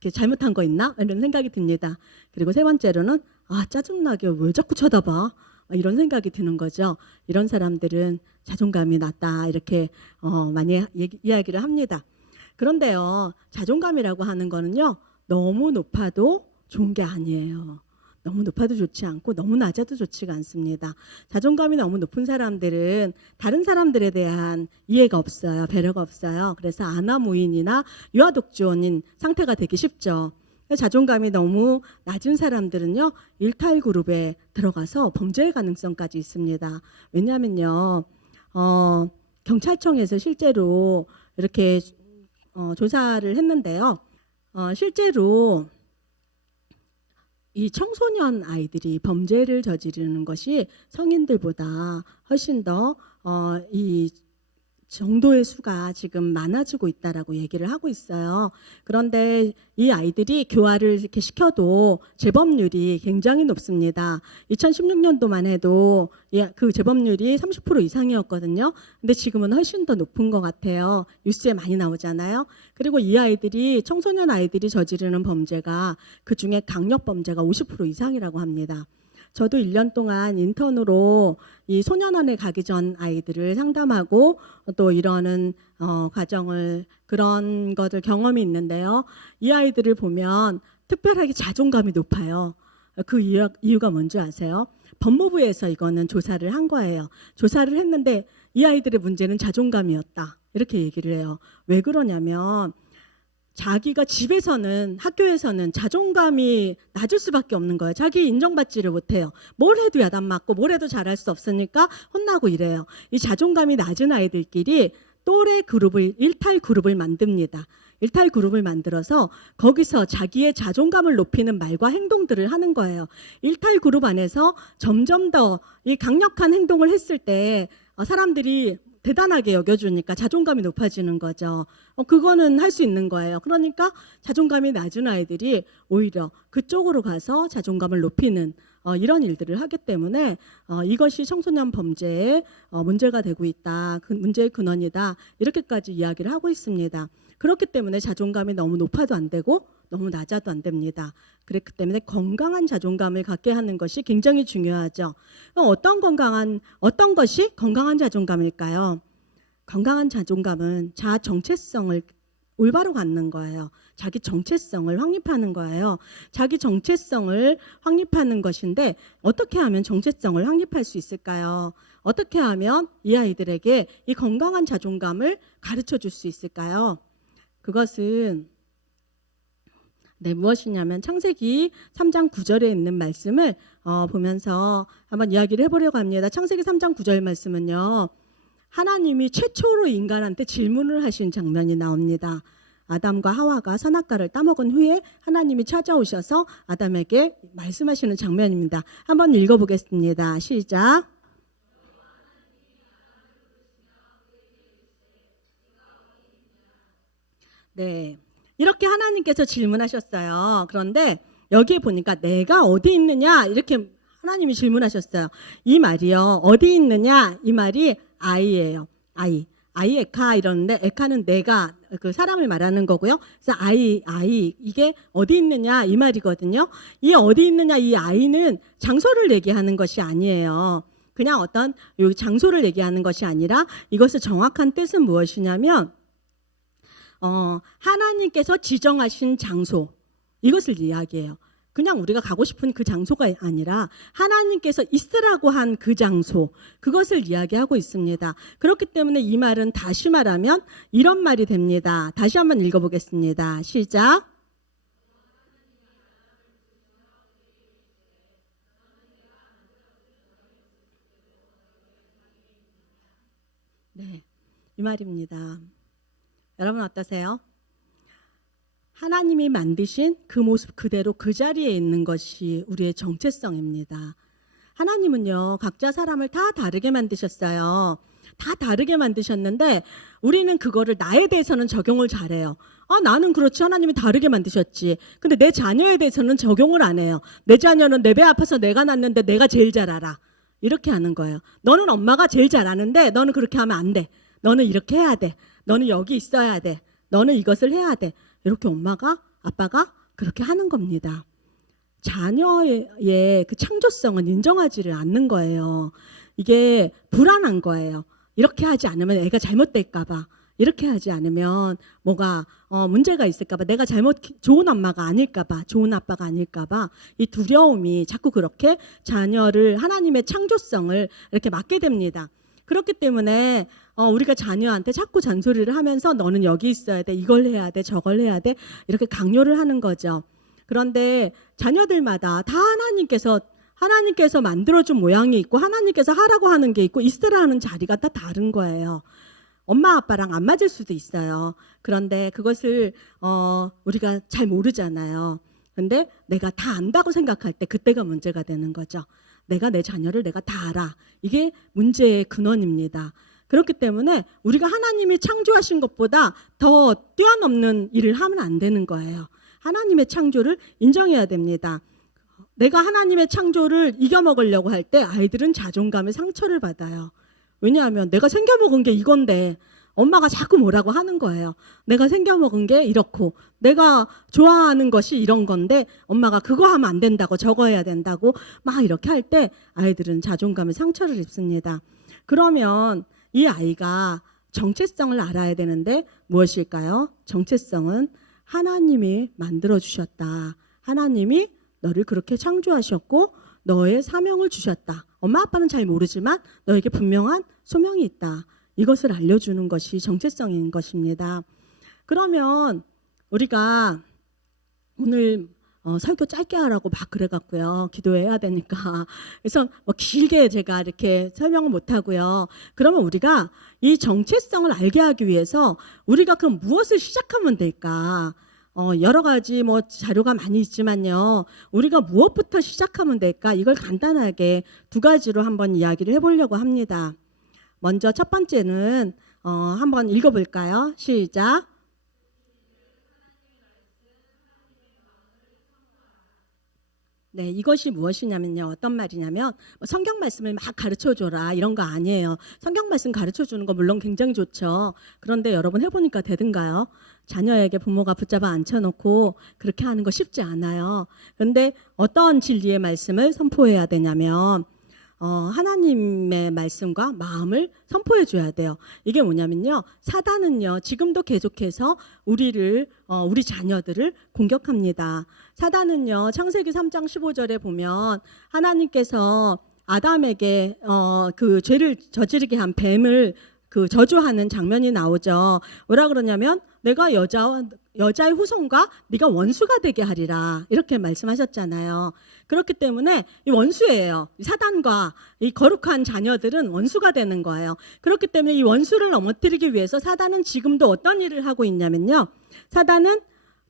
이렇게 잘못한 거 있나? 이런 생각이 듭니다. 그리고 세 번째로는 짜증나게 왜 자꾸 쳐다봐? 이런 생각이 드는 거죠. 이런 사람들은 자존감이 낮다 이렇게 많이 이야기를 합니다. 그런데요, 자존감이라고 하는 거는요, 너무 높아도 좋은 게 아니에요. 너무 높아도 좋지 않고 너무 낮아도 좋지가 않습니다. 자존감이 너무 높은 사람들은 다른 사람들에 대한 이해가 없어요. 배려가 없어요. 그래서 아나무인이나 유아독존인 상태가 되기 쉽죠. 자존감이 너무 낮은 사람들은요, 일탈 그룹에 들어가서 범죄의 가능성까지 있습니다. 왜냐하면요, 경찰청에서 실제로 이렇게 조사를 했는데요, 실제로 이 청소년 아이들이 범죄를 저지르는 것이 성인들보다 훨씬 더 이 정도의 수가 지금 많아지고 있다라고 얘기를 하고 있어요. 그런데 이 아이들이 교화를 이렇게 시켜도 재범률이 굉장히 높습니다. 2016년도만 해도 그 재범률이 30% 이상이었거든요. 근데 지금은 훨씬 더 높은 것 같아요. 뉴스에 많이 나오잖아요. 그리고 이 아이들이, 청소년 아이들이 저지르는 범죄가 그중에 강력 범죄가 50% 이상이라고 합니다. 저도 1년 동안 인턴으로 이 소년원에 가기 전 아이들을 상담하고 또 이러는 그런 것들 경험이 있는데요. 이 아이들을 보면 특별하게 자존감이 높아요. 그 이유가 뭔지 아세요? 법무부에서 이거는 조사를 한 거예요. 조사를 했는데 이 아이들의 문제는 자존감이었다. 이렇게 얘기를 해요. 왜 그러냐면 자기가 집에서는, 학교에서는 자존감이 낮을 수밖에 없는 거예요. 자기 인정받지를 못해요. 뭘 해도 야단 맞고 뭘 해도 잘할 수 없으니까 혼나고 이래요. 이 자존감이 낮은 아이들끼리 또래 그룹을, 일탈 그룹을 만듭니다. 일탈 그룹을 만들어서 거기서 자기의 자존감을 높이는 말과 행동들을 하는 거예요. 일탈 그룹 안에서 점점 더 이 강력한 행동을 했을 때 사람들이 대단하게 여겨주니까 자존감이 높아지는 거죠. 그거는 할 수 있는 거예요. 그러니까 자존감이 낮은 아이들이 오히려 그쪽으로 가서 자존감을 높이는 이런 일들을 하기 때문에 이것이 청소년 범죄의 문제가 되고 있다. 그 문제의 근원이다. 이렇게까지 이야기를 하고 있습니다. 그렇기 때문에 자존감이 너무 높아도 안 되고 너무 낮아도 안 됩니다. 그렇기 때문에 건강한 자존감을 갖게 하는 것이 굉장히 중요하죠. 어떤 것이 건강한 자존감일까요? 건강한 자존감은 자아 정체성을 올바로 갖는 거예요. 자기 정체성을 확립하는 거예요. 자기 정체성을 확립하는 것인데 어떻게 하면 정체성을 확립할 수 있을까요? 어떻게 하면 이 아이들에게 이 건강한 자존감을 가르쳐 줄 수 있을까요? 그것은 무엇이냐면 창세기 3장 9절에 있는 말씀을 보면서 한번 이야기를 해보려고 합니다. 창세기 3장 9절 말씀은요. 하나님이 최초로 인간한테 질문을 하신 장면이 나옵니다. 아담과 하와가 선악과를 따먹은 후에 하나님이 찾아오셔서 아담에게 말씀하시는 장면입니다. 한번 읽어보겠습니다. 시작. 네, 이렇게 하나님께서 질문하셨어요. 그런데 여기에 보니까 내가 어디 있느냐 이렇게 하나님이 질문하셨어요. 이 말이요. 어디 있느냐 이 말이 아이예요. 아이 에카 이러는데 에카는 내가 그 사람을 말하는 거고요. 그래서 아이 이게 어디 있느냐 이 말이거든요. 이 어디 있느냐 이 아이는 장소를 얘기하는 것이 아니에요. 그냥 어떤 요 장소를 얘기하는 것이 아니라 이것의 정확한 뜻은 무엇이냐면 하나님께서 지정하신 장소 이것을 이야기해요. 그냥 우리가 가고 싶은 그 장소가 아니라 하나님께서 있으라고 한 그 장소 그것을 이야기하고 있습니다. 그렇기 때문에 이 말은 다시 말하면 이런 말이 됩니다. 다시 한번 읽어보겠습니다. 시작. 네, 이 말입니다. 여러분 어떠세요? 하나님이 만드신 그 모습 그대로 그 자리에 있는 것이 우리의 정체성입니다. 하나님은요, 각자 사람을 다 다르게 만드셨어요. 다 다르게 만드셨는데 우리는 그거를 나에 대해서는 적용을 잘해요. 나는 그렇지 하나님이 다르게 만드셨지. 근데 내 자녀에 대해서는 적용을 안 해요. 내 자녀는 내 배 아파서 내가 낳는데 내가 제일 잘 알아. 이렇게 하는 거예요. 너는 엄마가 제일 잘 아는데 너는 그렇게 하면 안 돼. 너는 이렇게 해야 돼. 너는 여기 있어야 돼. 너는 이것을 해야 돼. 이렇게 엄마가 아빠가 그렇게 하는 겁니다. 자녀의 그 창조성은 인정하지를 않는 거예요. 이게 불안한 거예요. 이렇게 하지 않으면 애가 잘못될까 봐. 이렇게 하지 않으면 뭐가 문제가 있을까 봐. 내가 좋은 엄마가 아닐까 봐. 좋은 아빠가 아닐까 봐. 이 두려움이 자꾸 그렇게 자녀를 하나님의 창조성을 이렇게 막게 됩니다. 그렇기 때문에 우리가 자녀한테 자꾸 잔소리를 하면서 너는 여기 있어야 돼. 이걸 해야 돼. 저걸 해야 돼. 이렇게 강요를 하는 거죠. 그런데 자녀들마다 다 하나님께서 만들어준 모양이 있고 하나님께서 하라고 하는 게 있고 있으라 하는 자리가 다 다른 거예요. 엄마 아빠랑 안 맞을 수도 있어요. 그런데 그것을 우리가 잘 모르잖아요. 근데 내가 다 안다고 생각할 때 그때가 문제가 되는 거죠. 내가 내 자녀를 내가 다 알아. 이게 문제의 근원입니다. 그렇기 때문에 우리가 하나님이 창조하신 것보다 더 뛰어넘는 일을 하면 안 되는 거예요. 하나님의 창조를 인정해야 됩니다. 내가 하나님의 창조를 이겨먹으려고 할 때 아이들은 자존감의 상처를 받아요. 왜냐하면 내가 생겨먹은 게 이건데 엄마가 자꾸 뭐라고 하는 거예요. 내가 생겨먹은 게 이렇고 내가 좋아하는 것이 이런 건데 엄마가 그거 하면 안 된다고 저거 해야 된다고 막 이렇게 할 때 아이들은 자존감의 상처를 입습니다. 그러면 이 아이가 정체성을 알아야 되는데 무엇일까요? 정체성은 하나님이 만들어주셨다. 하나님이 너를 그렇게 창조하셨고 너의 사명을 주셨다. 엄마 아빠는 잘 모르지만 너에게 분명한 소명이 있다. 이것을 알려주는 것이 정체성인 것입니다. 그러면 우리가 오늘 설교 짧게 하라고 막 그래갖고요. 기도해야 되니까. 그래서 길게 제가 이렇게 설명을 못하고요. 그러면 우리가 이 정체성을 알게 하기 위해서 우리가 그럼 무엇을 시작하면 될까? 여러 가지 자료가 많이 있지만요. 우리가 무엇부터 시작하면 될까? 이걸 간단하게 두 가지로 한번 이야기를 해보려고 합니다. 먼저 첫 번째는 한번 읽어볼까요? 시작. 네, 이것이 무엇이냐면요. 어떤 말이냐면 성경 말씀을 막 가르쳐 줘라 이런 거 아니에요. 성경 말씀 가르쳐 주는 거 물론 굉장히 좋죠. 그런데 여러분 해보니까 되든가요? 자녀에게 부모가 붙잡아 앉혀놓고 그렇게 하는 거 쉽지 않아요. 그런데 어떤 진리의 말씀을 선포해야 되냐면 하나님의 말씀과 마음을 선포해 줘야 돼요. 이게 뭐냐면요. 사단은요, 지금도 계속해서 우리 자녀들을 공격합니다. 사단은요, 창세기 3장 15절에 보면 하나님께서 아담에게 그 죄를 저지르게 한 뱀을 그 저주하는 장면이 나오죠. 뭐라 그러냐면 내가 여자의 후손과 네가 원수가 되게 하리라 이렇게 말씀하셨잖아요. 그렇기 때문에 이 원수예요. 사단과 이 거룩한 자녀들은 원수가 되는 거예요. 그렇기 때문에 이 원수를 넘어뜨리기 위해서 사단은 지금도 어떤 일을 하고 있냐면요. 사단은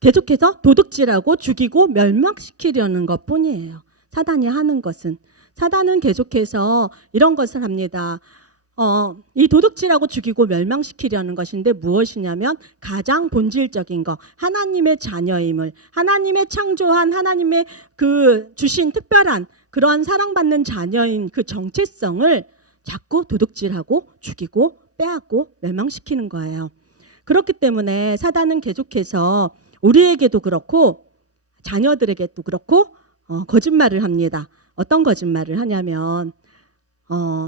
계속해서 도둑질하고 죽이고 멸망시키려는 것뿐이에요. 사단이 하는 것은. 사단은 계속해서 이런 것을 합니다. 이 도둑질하고 죽이고 멸망시키려는 것인데 무엇이냐면 가장 본질적인 거, 하나님의 자녀임을, 하나님의 창조한 하나님의 그 주신 특별한 그러한 사랑받는 자녀인 그 정체성을 자꾸 도둑질하고 죽이고 빼앗고 멸망시키는 거예요. 그렇기 때문에 사단은 계속해서 우리에게도 그렇고 자녀들에게도 그렇고 거짓말을 합니다. 어떤 거짓말을 하냐면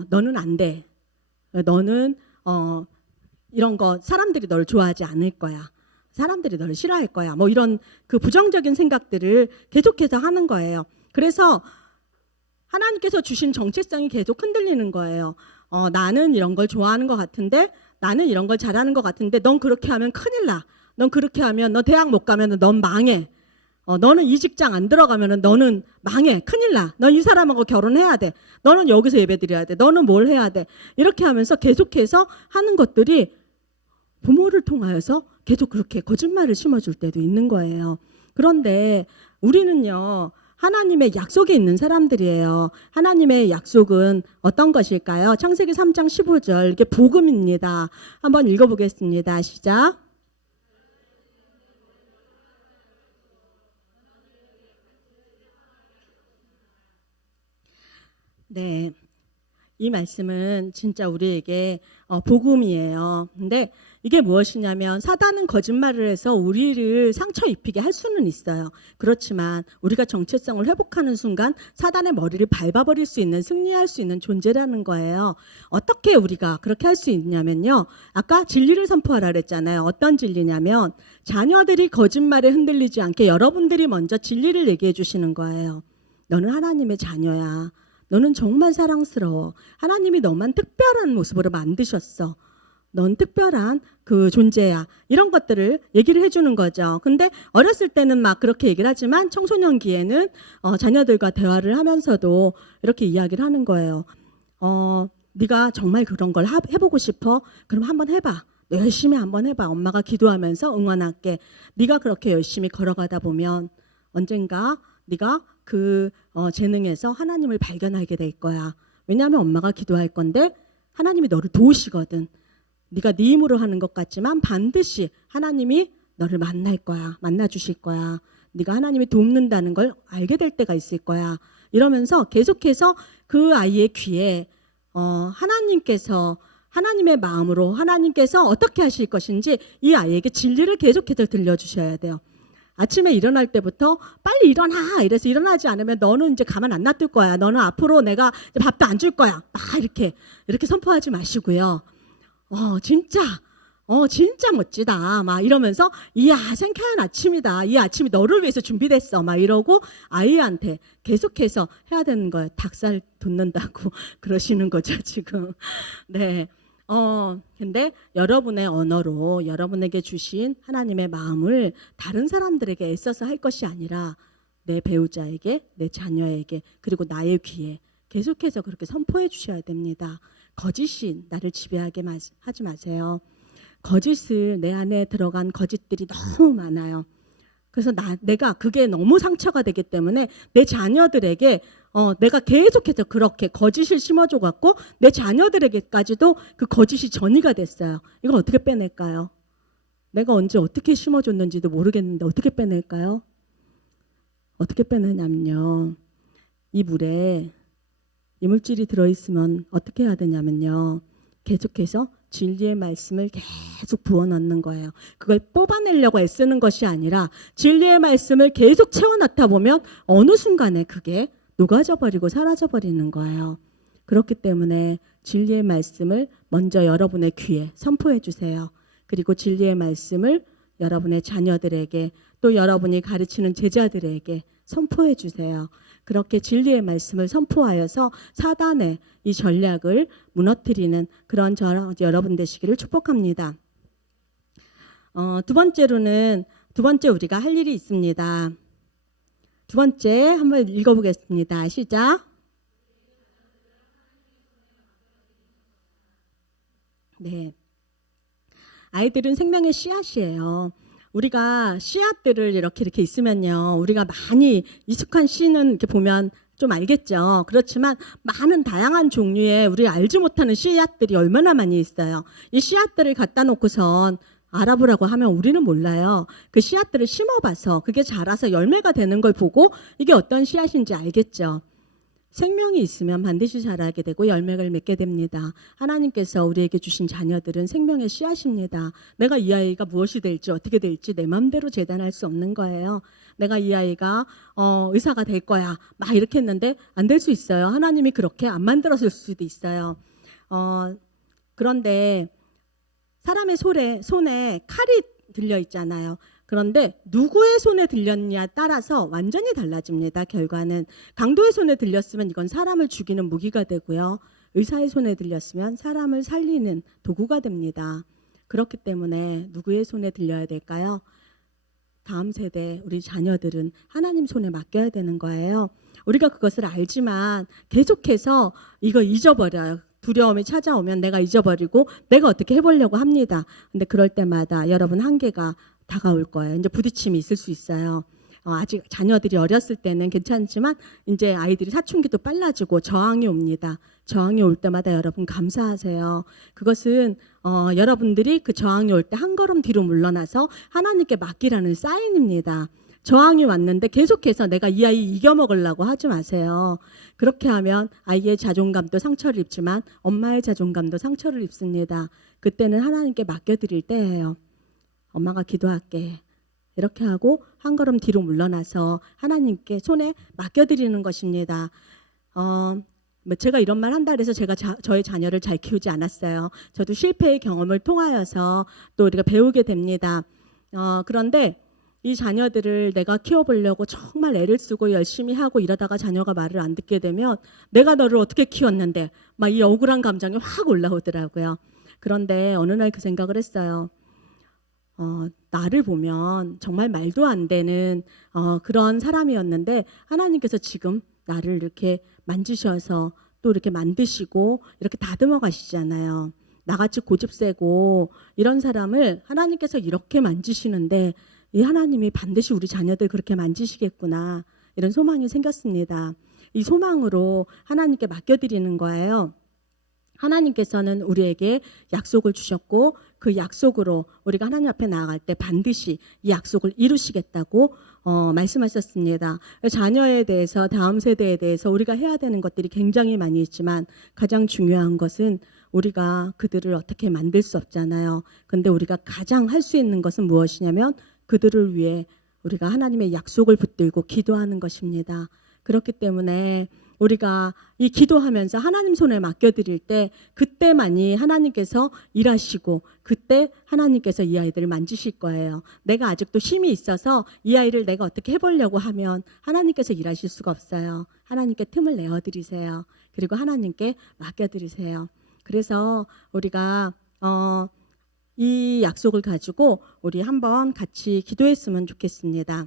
너는 안 돼. 너는 이런 거 사람들이 널 좋아하지 않을 거야. 사람들이 널 싫어할 거야. 뭐 이런 그 부정적인 생각들을 계속해서 하는 거예요. 그래서 하나님께서 주신 정체성이 계속 흔들리는 거예요. 나는 이런 걸 좋아하는 것 같은데, 나는 이런 걸 잘하는 것 같은데, 넌 그렇게 하면 큰일 나. 넌 그렇게 하면 너 대학 못 가면 넌 망해. 너는 이 직장 안 들어가면 너는 망해. 큰일 나. 너 이 사람하고 결혼해야 돼. 너는 여기서 예배드려야 돼. 너는 뭘 해야 돼. 이렇게 하면서 계속해서 하는 것들이 부모를 통하여서 계속 그렇게 거짓말을 심어줄 때도 있는 거예요. 그런데 우리는요. 하나님의 약속에 있는 사람들이에요. 하나님의 약속은 어떤 것일까요? 창세기 3장 15절 이게 복음입니다. 한번 읽어보겠습니다. 시작. 네, 이 말씀은 진짜 우리에게 복음이에요. 근데 이게 무엇이냐면 사단은 거짓말을 해서 우리를 상처 입히게 할 수는 있어요. 그렇지만 우리가 정체성을 회복하는 순간 사단의 머리를 밟아버릴 수 있는, 승리할 수 있는 존재라는 거예요. 어떻게 우리가 그렇게 할 수 있냐면요. 아까 진리를 선포하라 그랬잖아요. 어떤 진리냐면 자녀들이 거짓말에 흔들리지 않게 여러분들이 먼저 진리를 얘기해 주시는 거예요. 너는 하나님의 자녀야. 너는 정말 사랑스러워. 하나님이 너만 특별한 모습으로 만드셨어. 넌 특별한 그 존재야. 이런 것들을 얘기를 해주는 거죠. 근데 어렸을 때는 막 그렇게 얘기를 하지만 청소년기에는 자녀들과 대화를 하면서도 이렇게 이야기를 하는 거예요. 네가 정말 그런 걸 해보고 싶어? 그럼 한번 해봐. 너 열심히 한번 해봐. 엄마가 기도하면서 응원할게. 네가 그렇게 열심히 걸어가다 보면 언젠가 네가 그 재능에서 하나님을 발견하게 될 거야. 왜냐하면 엄마가 기도할 건데 하나님이 너를 도우시거든. 네가 네 힘으로 하는 것 같지만 반드시 하나님이 너를 만날 거야. 만나주실 거야. 네가 하나님이 돕는다는 걸 알게 될 때가 있을 거야. 이러면서 계속해서 그 아이의 귀에 하나님께서 하나님의 마음으로 하나님께서 어떻게 하실 것인지 이 아이에게 진리를 계속해서 들려주셔야 돼요. 아침에 일어날 때부터 빨리 일어나 이래서 일어나지 않으면 너는 이제 가만 안 놔둘 거야. 너는 앞으로 내가 밥도 안 줄 거야. 막 이렇게 선포하지 마시고요. 진짜 멋지다. 막 이러면서 이야 생쾌한 아침이다. 이 아침이 너를 위해서 준비됐어. 막 이러고 아이한테 계속해서 해야 되는 거예요. 닭살 돋는다고 그러시는 거죠 지금. 네. 근데 여러분의 언어로 여러분에게 주신 하나님의 마음을 다른 사람들에게 애써서 할 것이 아니라 내 배우자에게, 내 자녀에게, 그리고 나의 귀에 계속해서 그렇게 선포해 주셔야 됩니다. 거짓이 나를 지배하게 하지 마세요. 거짓을 내 안에 들어간 거짓들이 너무 많아요. 그래서 내가 그게 너무 상처가 되기 때문에 내 자녀들에게 내가 계속해서 그렇게 거짓을 심어줘 갖고 내 자녀들에게까지도 그 거짓이 전이가 됐어요. 이걸 어떻게 빼낼까요? 내가 언제 어떻게 심어줬는지도 모르겠는데 어떻게 빼낼까요? 어떻게 빼내냐면요. 이 물에 이물질이 들어있으면 어떻게 해야 되냐면요. 계속해서 진리의 말씀을 계속 부어넣는 거예요. 그걸 뽑아내려고 애쓰는 것이 아니라 진리의 말씀을 계속 채워넣다 보면 어느 순간에 그게 녹아져 버리고 사라져 버리는 거예요. 그렇기 때문에 진리의 말씀을 먼저 여러분의 귀에 선포해 주세요. 그리고 진리의 말씀을 여러분의 자녀들에게 또 여러분이 가르치는 제자들에게 선포해 주세요. 그렇게 진리의 말씀을 선포하여서 사단의 이 전략을 무너뜨리는 그런 여러분 되시기를 축복합니다. 두 번째 우리가 할 일이 있습니다. 두 번째 한번 읽어보겠습니다. 시작. 네. 아이들은 생명의 씨앗이에요. 우리가 씨앗들을 이렇게 있으면요. 우리가 많이 익숙한 씨는 이렇게 보면 좀 알겠죠. 그렇지만 많은 다양한 종류의 우리가 알지 못하는 씨앗들이 얼마나 많이 있어요. 이 씨앗들을 갖다 놓고선 알아보라고 하면 우리는 몰라요. 그 씨앗들을 심어봐서 그게 자라서 열매가 되는 걸 보고 이게 어떤 씨앗인지 알겠죠. 생명이 있으면 반드시 자라게 되고 열매를 맺게 됩니다. 하나님께서 우리에게 주신 자녀들은 생명의 씨앗입니다. 내가 이 아이가 무엇이 될지 어떻게 될지 내 마음대로 재단할 수 없는 거예요. 내가 이 아이가 의사가 될 거야 막 이렇게 했는데 안 될 수 있어요. 하나님이 그렇게 안 만들었을 수도 있어요. 그런데 사람의 손에 칼이 들려 있잖아요. 그런데 누구의 손에 들렸냐에 따라서 완전히 달라집니다. 결과는 강도의 손에 들렸으면 이건 사람을 죽이는 무기가 되고요. 의사의 손에 들렸으면 사람을 살리는 도구가 됩니다. 그렇기 때문에 누구의 손에 들려야 될까요? 다음 세대 우리 자녀들은 하나님 손에 맡겨야 되는 거예요. 우리가 그것을 알지만 계속해서 이거 잊어버려요. 두려움이 찾아오면 내가 잊어버리고 내가 어떻게 해보려고 합니다. 근데 그럴 때마다 여러분 한계가 다가올 거예요. 이제 부딪힘이 있을 수 있어요. 아직 자녀들이 어렸을 때는 괜찮지만 이제 아이들이 사춘기도 빨라지고 저항이 옵니다. 저항이 올 때마다 여러분 감사하세요. 그것은 여러분들이 그 저항이 올 때 한 걸음 뒤로 물러나서 하나님께 맡기라는 사인입니다. 저항이 왔는데 계속해서 내가 이 아이 이겨먹으려고 하지 마세요. 그렇게 하면 아이의 자존감도 상처를 입지만 엄마의 자존감도 상처를 입습니다. 그때는 하나님께 맡겨드릴 때예요. 엄마가 기도할게. 이렇게 하고 한 걸음 뒤로 물러나서 하나님께 손에 맡겨드리는 것입니다. 제가 이런 말 한다 그래서 제가 저의 자녀를 잘 키우지 않았어요. 저도 실패의 경험을 통하여서 또 우리가 배우게 됩니다. 그런데 이 자녀들을 내가 키워보려고 정말 애를 쓰고 열심히 하고 이러다가 자녀가 말을 안 듣게 되면 내가 너를 어떻게 키웠는데 막 이 억울한 감정이 확 올라오더라고요. 그런데 어느 날 그 생각을 했어요. 나를 보면 정말 말도 안 되는 그런 사람이었는데 하나님께서 지금 나를 이렇게 만지셔서 또 이렇게 만드시고 이렇게 다듬어 가시잖아요. 나같이 고집세고 이런 사람을 하나님께서 이렇게 만지시는데 이 하나님이 반드시 우리 자녀들 그렇게 만지시겠구나 이런 소망이 생겼습니다. 이 소망으로 하나님께 맡겨드리는 거예요. 하나님께서는 우리에게 약속을 주셨고 그 약속으로 우리가 하나님 앞에 나아갈 때 반드시 이 약속을 이루시겠다고 말씀하셨습니다. 자녀에 대해서 다음 세대에 대해서 우리가 해야 되는 것들이 굉장히 많이 있지만 가장 중요한 것은 우리가 그들을 어떻게 만들 수 없잖아요. 근데 우리가 가장 할 수 있는 것은 무엇이냐면 그들을 위해 우리가 하나님의 약속을 붙들고 기도하는 것입니다. 그렇기 때문에 우리가 이 기도하면서 하나님 손에 맡겨드릴 때 그때만이 하나님께서 일하시고 그때 하나님께서 이 아이들을 만지실 거예요. 내가 아직도 힘이 있어서 이 아이를 내가 어떻게 해보려고 하면 하나님께서 일하실 수가 없어요. 하나님께 틈을 내어드리세요. 그리고 하나님께 맡겨드리세요. 그래서 우리가 이 약속을 가지고 우리 한번 같이 기도했으면 좋겠습니다.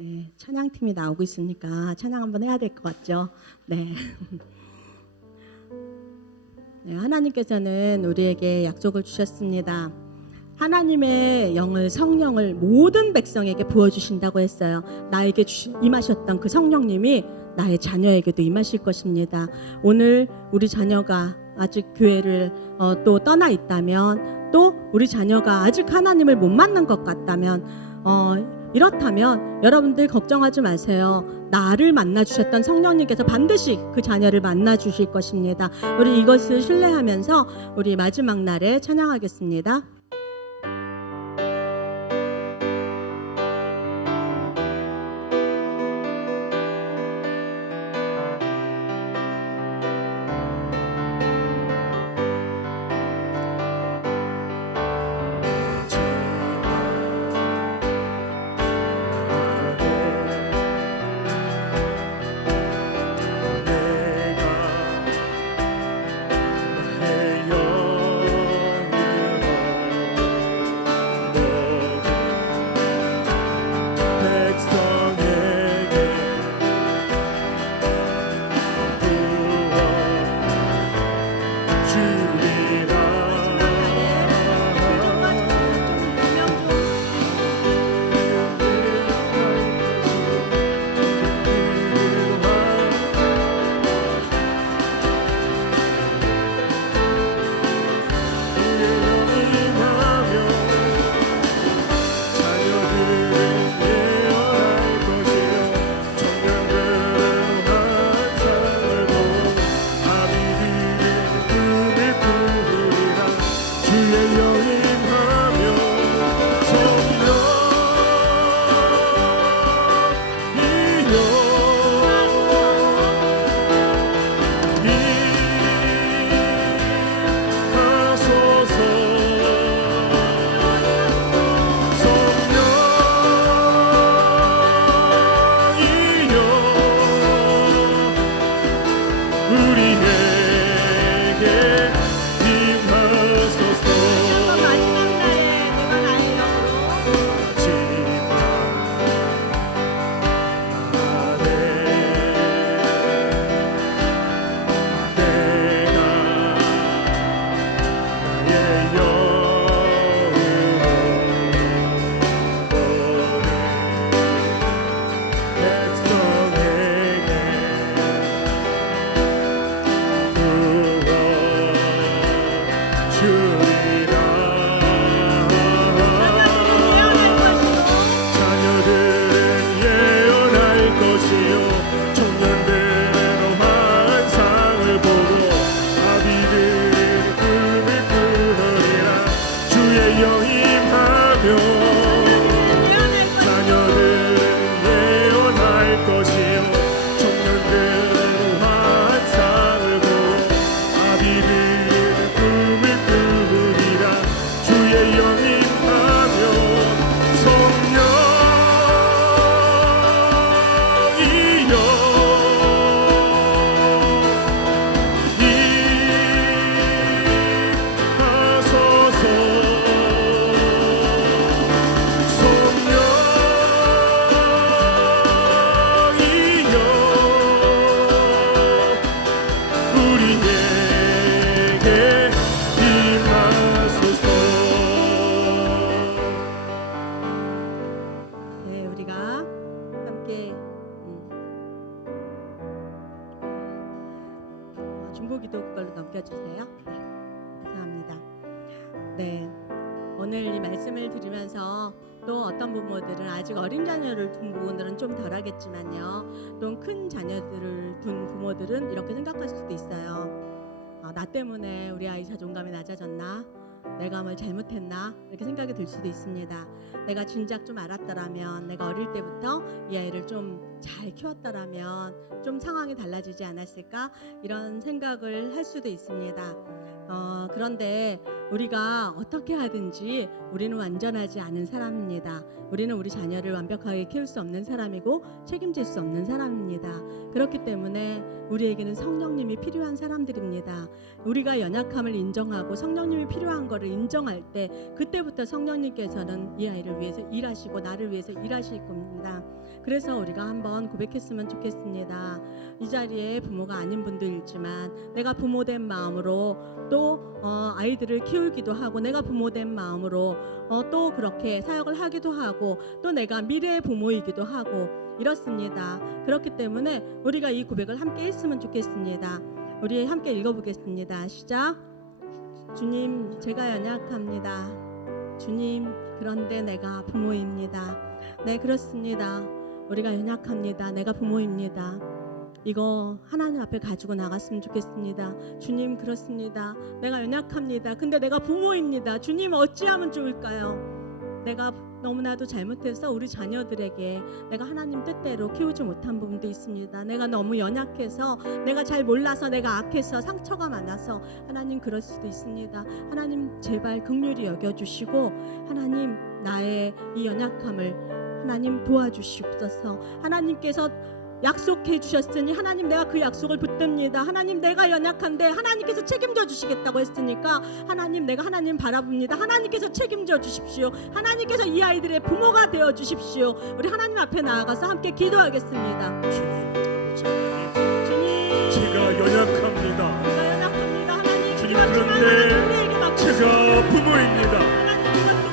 네, 찬양팀이 나오고 있으니까 찬양 한번 해야 될 것 같죠? 네. 네, 하나님께서는 우리에게 약속을 주셨습니다. 하나님의 영을 성령을 모든 백성에게 부어주신다고 했어요. 나에게 임하셨던 그 성령님이 나의 자녀에게도 임하실 것입니다. 오늘 우리 자녀가 아직 교회를 또 떠나 있다면, 또 우리 자녀가 아직 하나님을 못 만난 것 같다면, 이렇다면 여러분들 걱정하지 마세요. 나를 만나 주셨던 성령님께서 반드시 그 자녀를 만나 주실 것입니다. 우리 이것을 신뢰하면서 우리 마지막 날에 찬양하겠습니다. 중보기도 그걸로 넘겨주세요. 네, 감사합니다. 네, 오늘 이 말씀을 들으면서 또 어떤 부모들은 아직 어린 자녀를 둔 부모들은 좀 덜하겠지만요, 또 큰 자녀들을 둔 부모들은 이렇게 생각할 수도 있어요. 나 때문에 우리 아이 자존감이 낮아졌나? 내가 뭘 잘못했나? 이렇게 생각이 들 수도 있습니다. 내가 진작 좀 알았더라면, 내가 어릴 때부터 이 아이를 좀 잘 키웠더라면 좀 상황이 달라지지 않았을까? 이런 생각을 할 수도 있습니다. 그런데 우리가 어떻게 하든지 우리는 완전하지 않은 사람입니다. 우리는 우리 자녀를 완벽하게 키울 수 없는 사람이고 책임질 수 없는 사람입니다. 그렇기 때문에 우리에게는 성령님이 필요한 사람들입니다. 우리가 연약함을 인정하고 성령님이 필요한 것을 인정할 때, 그때부터 성령님께서는 이 아이를 위해서 일하시고 나를 위해서 일하실 겁니다. 그래서 우리가 한번 고백했으면 좋겠습니다. 이 자리에 부모가 아닌 분도 있지만, 내가 부모된 마음으로 또 아이들을 키우기도 하고, 내가 부모된 마음으로 또 그렇게 사역을 하기도 하고, 또 내가 미래의 부모이기도 하고 이렇습니다. 그렇기 때문에 우리가 이 고백을 함께 했으면 좋겠습니다. 우리 함께 읽어보겠습니다. 시작. 주님, 제가 연약합니다. 주님, 그런데 내가 부모입니다. 네, 그렇습니다. 우리가 연약합니다. 내가 부모입니다. 이거 하나님 앞에 가지고 나갔으면 좋겠습니다. 주님, 그렇습니다. 내가 연약합니다. 근데 내가 부모입니다. 주님, 어찌하면 좋을까요? 내가 너무나도 잘못해서 우리 자녀들에게 내가 하나님 뜻대로 키우지 못한 부분도 있습니다. 내가 너무 연약해서, 내가 잘 몰라서, 내가 악해서 상처가 많아서 하나님, 그럴 수도 있습니다. 하나님, 제발 긍휼히 여겨주시고 하나님, 나의 이 연약함을 하나님 도와주시옵소서. 하나님께서 약속해 주셨으니 하나님, 내가 그 약속을 붙듭니다. 하나님, 내가 연약한데 하나님께서 책임져 주시겠다고 했으니까 하나님, 내가 하나님 바라봅니다. 하나님께서 책임져 주십시오. 하나님께서 이 아이들의 부모가 되어 주십시오. 우리 하나님 앞에 나아가서 함께 기도하겠습니다. 주님, 아버지 하나님, 주님, 제가 연약합니다. 제가 연약합니다. 하나님, 주님, 그렇지만 그런데 우리에게 맡겨주세요. 제가 부모입니다.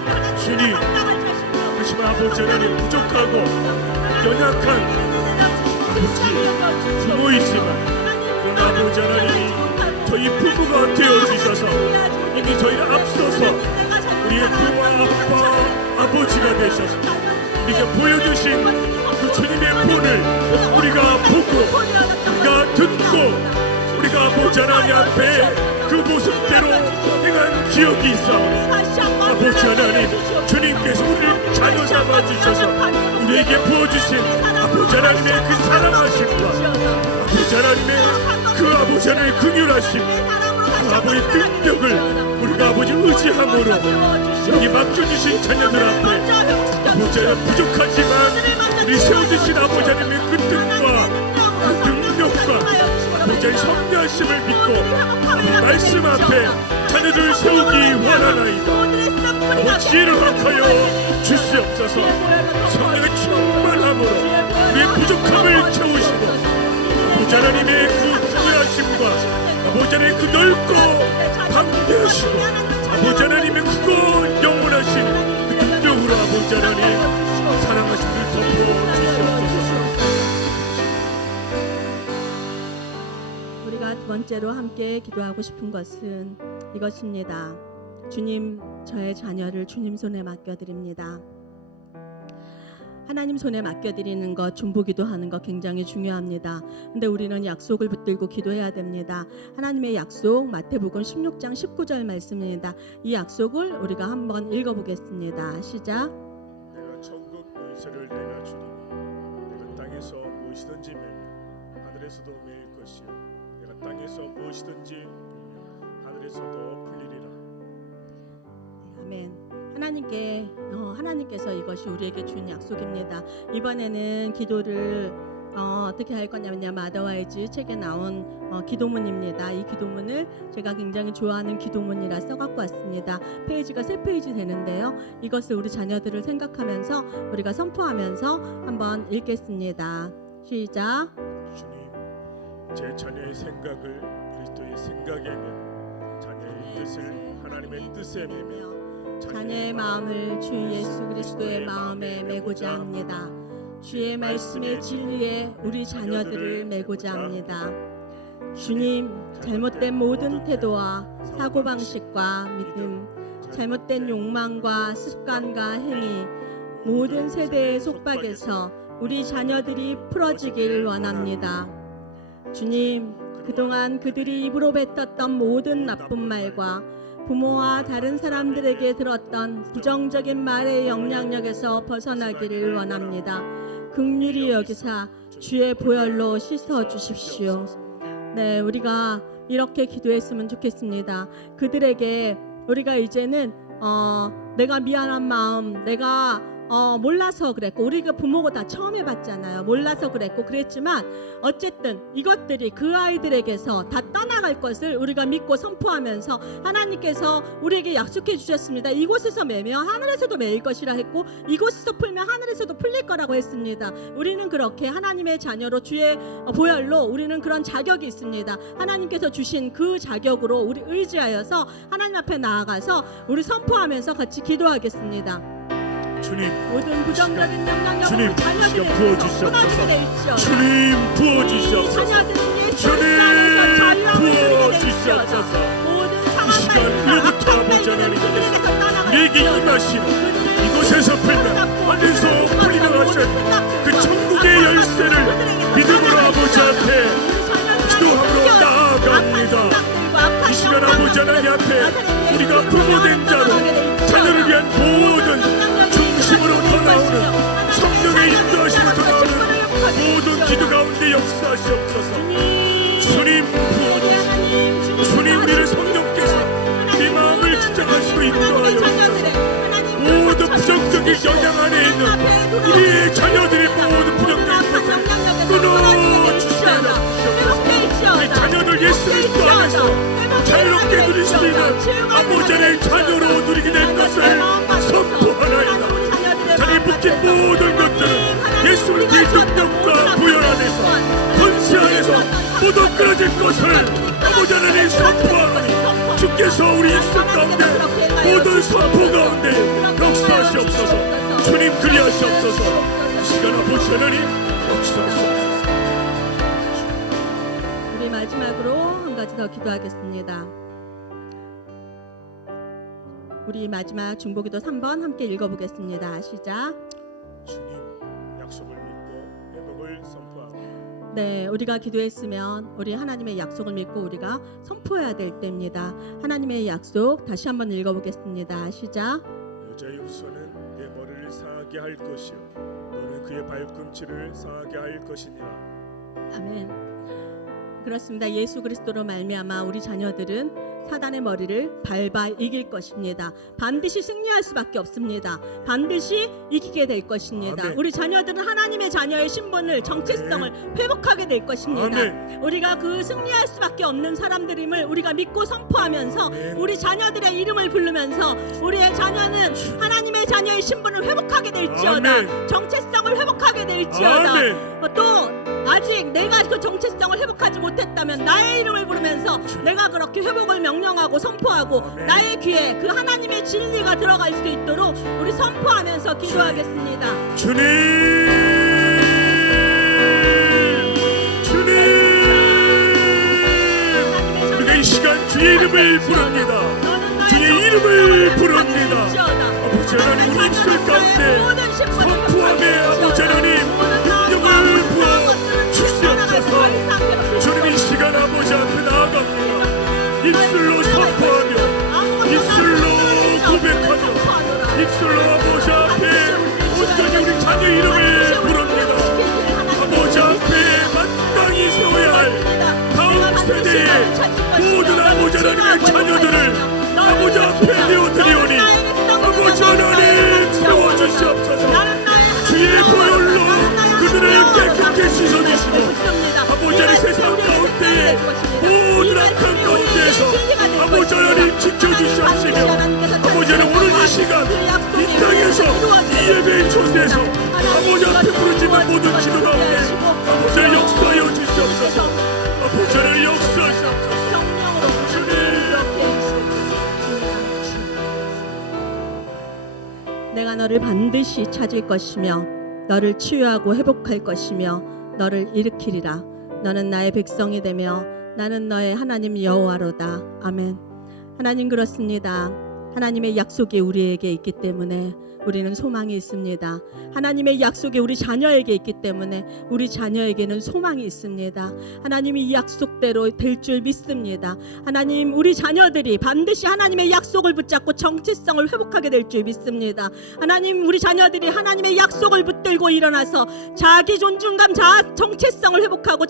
하나님, 주님, 감당할 자신이 그렇지만 아버지 하나님, 부족하고 연약한 부모이지만 그러나 아버지 하나님이 저희 부모가 되어주셔서 이미 저희를 앞서서 우리의 부모, 아빠, 아버지가 되셔서 우리가 보여주신 그 주님의 본을 우리가 보고 우리가 듣고 우리가 아버지 하나님 앞에 그 모습대로 행한 기억이 있어. 아버지 하나님, 주님께서 우리를 자녀 삼아주셔서 우리에게 부어주신 아버지 하나님의 그 사랑하심과 아버지 하나님의 그 아버지 하나님의 긍휼하심, 그 아버지의 능력을 우리가 아버지 의지함으로 여기 맡겨주신 자녀들 앞에 아버지 하나님, 부족하지만 우리 세워주신 아버지 하나님의 그 뜻과 그 능력과 아버지 하나님의 섭리하심을 믿고 아버지 말씀 앞에 자녀들을 세우기 원하나이다. 아버지, 지혜를 허락하여 주시옵소서. 성령의 충만함으로 우리의 부족함을 채우시고 아버지 하나님의 그 긍휼하심과 아버지 하나님의 그 넓고 방대하시고 아버지 하나님의 크고 영원하신 그 능력으로 아버지 하나님 사랑하심을 덮어 주시옵소서. 우리가 두 번째로 함께 기도하고 싶은 것은 이것입니다. 주님, 저의 자녀를 주님 손에 맡겨드립니다. 하나님 손에 맡겨드리는 것, 중보기도 하는 것 굉장히 중요합니다. 근데 우리는 약속을 붙들고 기도해야 됩니다. 하나님의 약속, 마태복음 16장 19절 말씀입니다. 이 약속을 우리가 한번 읽어보겠습니다. 시작. 내가 천국 의세를 내가 주리니 내가 땅에서 무엇이든지 매며 하늘에서도 매일 것이요 내가 땅에서 무엇이든지 매며 하늘에서도 풀리리라. 아멘. 하나님께서 이것이 우리에게 준 약속입니다. 이번에는 기도를 어떻게 할 거냐면요, 마더와이즈 책에 나온 기도문입니다. 이 기도문을 제가 굉장히 좋아하는 기도문이라 써갖고 왔습니다. 페이지가 3페이지 되는데요. 이것을 우리 자녀들을 생각하면서 우리가 선포하면서 한번 읽겠습니다. 시작. 주님, 제 자녀의 생각을 그리스도의 생각이며 자녀의 뜻을 하나님의 뜻에 매며 자녀의 마음을 주 예수 그리스도의 마음에 메고자 합니다. 주의 말씀의 진리에 우리 자녀들을 메고자 합니다. 주님, 잘못된 모든 태도와 사고방식과 믿음, 잘못된 욕망과 습관과 행위, 모든 세대의 속박에서 우리 자녀들이 풀어지길 원합니다. 주님, 그동안 그들이 입으로 뱉었던 모든 나쁜 말과 부모와 다른 사람들에게 들었던 부정적인 말의 영향력에서 벗어나기를 원합니다. 긍휼히 여기사 주의 보혈로 씻어 주십시오. 네, 우리가 이렇게 기도했으면 좋겠습니다. 그들에게 우리가 이제는 내가 미안한 마음, 내가 몰라서 그랬고, 우리가 부모가 다 처음 해봤잖아요. 몰라서 그랬지만 어쨌든 이것들이 그 아이들에게서 다 떠나갈 것을 우리가 믿고 선포하면서 하나님께서 우리에게 약속해 주셨습니다. 이곳에서 매면 하늘에서도 매일 것이라 했고, 이곳에서 풀면 하늘에서도 풀릴 거라고 했습니다. 우리는 그렇게 하나님의 자녀로 주의 보혈로 우리는 그런 자격이 있습니다. 하나님께서 주신 그 자격으로 우리 의지하여서 하나님 앞에 나아가서 우리 선포하면서 같이 기도하겠습니다. 주님, 모든 부정적인 영향력을 주님, 우리 자녀들에게서 부어주시옵소서. 끊어지게 될지어다. 주님 부어주시옵소서. 자녀들은 예수 주님 안에서 자유하고 우리에게 임하시는 이곳에서 풀면 하늘에서 풀리는 하신 그 천국의 열쇠를 믿음으로 아버지 앞에 기도함으로 나아갑니다. 이 시간 아버지 하나님 앞에 우리가 부모된 자로 자녀를 위한 모든 중심으로 더 나오는 성령의 인도하심으로 더 나오는 모든 기도 가운데 역사하시옵소서. 주님 부어주시고 주님 우리를 성령께서 우리 마음을 지정하시고 인도하여 주소서. 모든 부정적인 영향 안에 있는 우리의 자녀들이 모두 부정적인 것을 끊어주시옵소서. 우리 자녀들 예수 그리스도 안에서 자유롭게 누릴 수 있는 아버지 하나님의 자녀로 누리게 될 것을 선포하나이다. 자기 묶인 모든 것들은 예수 그리스도의 능력과 부연 안에서 권세 안에서 모두 끊어질 것을 아버지 하나님 선포하노니 주께서 우리 인생 가운데 모든 선포 가운데 역사하시옵소서. 주님 그리하시옵소서. 이 시간 아버지 하나님 역사하시옵소서. 우리 마지막으로 한 가지 더 기도하겠습니다. 우리 마지막 중보기도 3번 함께 읽어보겠습니다. 시작. 주님 약속을 믿고 회복을 선포하고. 네, 우리가 기도했으면 우리 하나님의 약속을 믿고 우리가 선포해야 될 때입니다. 하나님의 약속 다시 한번 읽어보겠습니다. 시작. 여자의 후손은 내 머리를 상하게 할 것이요 너는 그의 발꿈치를 상하게 할 것이니라. 아멘. 그렇습니다. 예수 그리스도로 말미암아 우리 자녀들은 사단의 머리를 밟아 이길 것입니다. 반드시 승리할 수밖에 없습니다. 반드시 이기게 될 것입니다. 아멘. 우리 자녀들은 하나님의 자녀의 신분을 정체성을 회복하게 될 것입니다. 아멘. 우리가 그 승리할 수밖에 없는 사람들임을 우리가 믿고 선포하면서 아멘. 우리 자녀들의 이름을 부르면서 우리의 자녀는 하나님의 자녀의 신분을 회복하게 될지어다. 아멘. 정체성을 회복하게 될지어다. 아멘. 또 아직 내가 그 정체성을 회복하지 못했다면 나의 이름을 부르면서 내가 그렇게 회복을 명령하고 선포하고 아멘. 나의 귀에 그 하나님의 진리가 들어갈 수 있도록 우리 선포하면서 기도하겠습니다. 주님 주님 우리가 이 시간 주의 이름을 부릅니다. 주의 이름을 부릅니다. 아버지 하나님 우리 입술 가운데 선포함에 아버지 하나님 능력을 부어 주시옵소서. 주님 이 시간 아버지 앞에 나아갑니다. 입술로 선포하며 입술로 고백하며 입술로 아버지 앞에 온전히 우리 자녀 이름을 부릅니다. 아버지 앞에 마땅히 세워야 할 다음 세대의 모든 아버지 하나님의 자녀들을 아버지 앞에 내어드리오니 아버지 하나님 세워주시옵소서. 주의 보혈로 그들을 깨끗게 씻어주시고 아버지 하나님 세상 가운데에 모든 악한 가운데에서 아버지 하나님 지켜주시옵시며 아버지 하나님 오늘 이 시간 이 땅에서 이 예배의 초대에서 아버지 앞에 부르짖는 모든 기도 가운데 아버지 하나님 역사하여 주시옵소서. 아버지 하나님 역사하시옵소서. 내가 너를 반드시 찾을 것이며 너를 치유하고 회복할 것이며 너를 일으키리라. 너는 나의 백성이 되며 나는 너의 하나님 여호와로다. 아멘. 하나님 그렇습니다. 하나님의 약속이 우리에게 있기 때문에 우리는 소망이 있습니다. 하나님의 약속이 우리 자녀에게 있기 때문에 우리 자녀에게는 소망이 있습니다. 하나님이 이 약속대로 될 줄 믿습니다. 하나님 우리 자녀들이 반드시 하나님의 약속을 붙잡고 정체성을 회복하게 될 줄 믿습니다. 하나님 우리 자녀들이 하나님의 약속을 붙들고 일어나서 자기 존중감, 정체성을 회복하고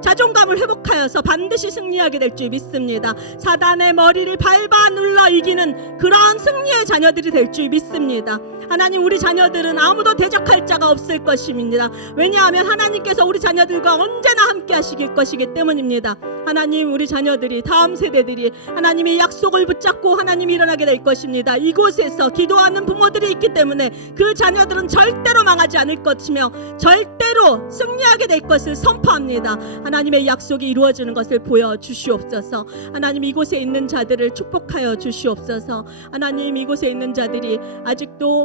자존감을 회복하여서 반드시 승리하게 될 줄 믿습니다. 사단의 머리를 밟아 눌러 이기는 그런 승리의 자녀들이 될 줄 믿습니다. 하나님 우리 자녀들은 아무도 대적할 자가 없을 것입니다. 왜냐하면 하나님께서 우리 자녀들과 언제나 함께 하시길 것이기 때문입니다. 하나님 우리 자녀들이 다음 세대들이 하나님의 약속을 붙잡고 하나님이 일어나게 될 것입니다. 이곳에서 기도하는 부모들이 있기 때문에 그 자녀들은 절대로 망하지 않을 것이며 절대로 승리하게 될 것을 선포합니다. 하나님의 약속이 이루어지는 것을 보여주시옵소서. 하나님 이곳에 있는 자들을 축복하여 주시옵소서. 하나님 이곳에 있는 자들이 아직도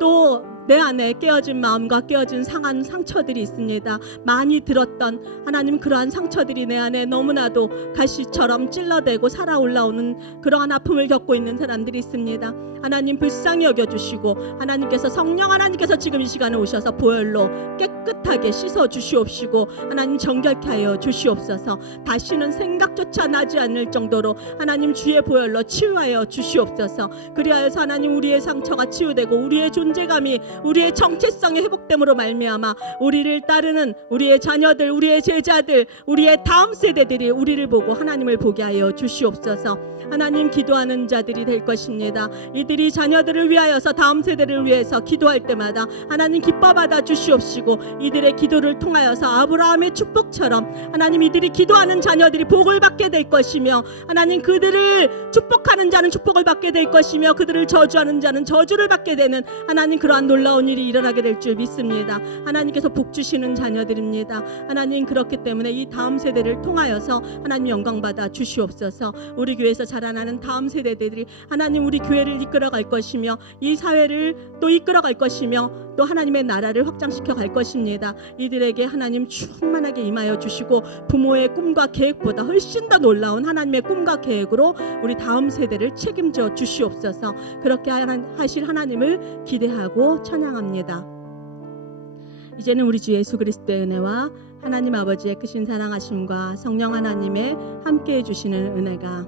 또 내 안에 깨어진 마음과 깨어진 상한 상처들이 있습니다. 많이 들었던 하나님 그러한 상처들이 내 안에 너무나도 가시처럼 찔러대고 살아 올라오는 그러한 아픔을 겪고 있는 사람들이 있습니다. 하나님 불쌍히 여겨주시고 하나님께서 성령 하나님께서 지금 이 시간에 오셔서 보혈로 깨끗하게 씻어 주시옵시고 하나님 정결케 하여 주시옵소서. 다시는 생각조차 나지 않을 정도로 하나님 주의 보혈로 치유하여 주시옵소서. 그리하여서 하나님 우리의 상처가 치유되고 우리의 존재감이 우리의 정체성이 회복됨으로 말미암아 우리를 따르는 우리의 자녀들, 우리의 제자들, 우리의 다음 세대들이 우리를 보고 하나님을 보게 하여 주시옵소서. 하나님 기도하는 자들이 될 것입니다. 이들이 자녀들을 위하여서 다음 세대를 위해서 기도할 때마다 하나님 기뻐 받아 주시옵시고 이들의 기도를 통하여서 아브라함의 축복처럼 하나님 이들이 기도하는 자녀들이 복을 받게 될 것이며 하나님 그들을 축복하는 자는 축복을 받게 될 것이며 그들을 저주하는 자는 저주를 받게 되는 하나님 그러한 놀라운 일이 일어나게 될 줄 믿습니다. 하나님께서 복 주시는 자녀들입니다. 하나님 그렇기 때문에 이 다음 세대를 통하여서 하나님 영광 받아 주시옵소서. 우리 교회에서 자라나는 다음 세대들이 하나님 우리 교회를 이끌어갈 것이며 이 사회를 또 이끌어갈 것이며 또 하나님의 나라를 확장시켜 갈 것입니다. 이들에게 하나님 충만하게 임하여 주시고 부모의 꿈과 계획보다 훨씬 더 놀라운 하나님의 꿈과 계획으로 우리 다음 세대를 책임져 주시옵소서. 그렇게 하실 하나님을 기대하고 찬양합니다. 이제는 우리 주 예수 그리스도의 은혜와 하나님 아버지의 크신 사랑하심과 성령 하나님의 함께해 주시는 은혜가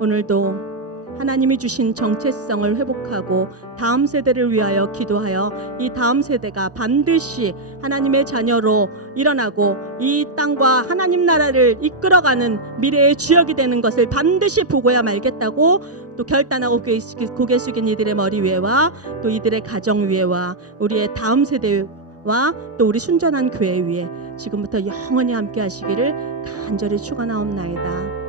오늘도 하나님이 주신 정체성을 회복하고 다음 세대를 위하여 기도하여 이 다음 세대가 반드시 하나님의 자녀로 일어나고 이 땅과 하나님 나라를 이끌어가는 미래의 주역이 되는 것을 반드시 보고야 말겠다고 또 결단하고 고개 숙인 이들의 머리 위에와 또 이들의 가정 위에와 우리의 다음 세대와 또 우리 순전한 교회 위에 지금부터 영원히 함께 하시기를 간절히 축원하옵나이다.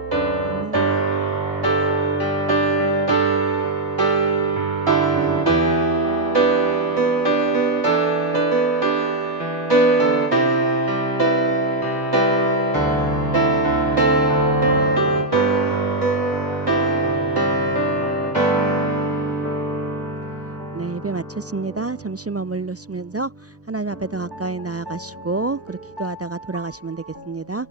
마쳤습니다. 잠시 머물러시면서 하나님 앞에 더 가까이 나아가시고 그렇게 기도하다가 돌아가시면 되겠습니다.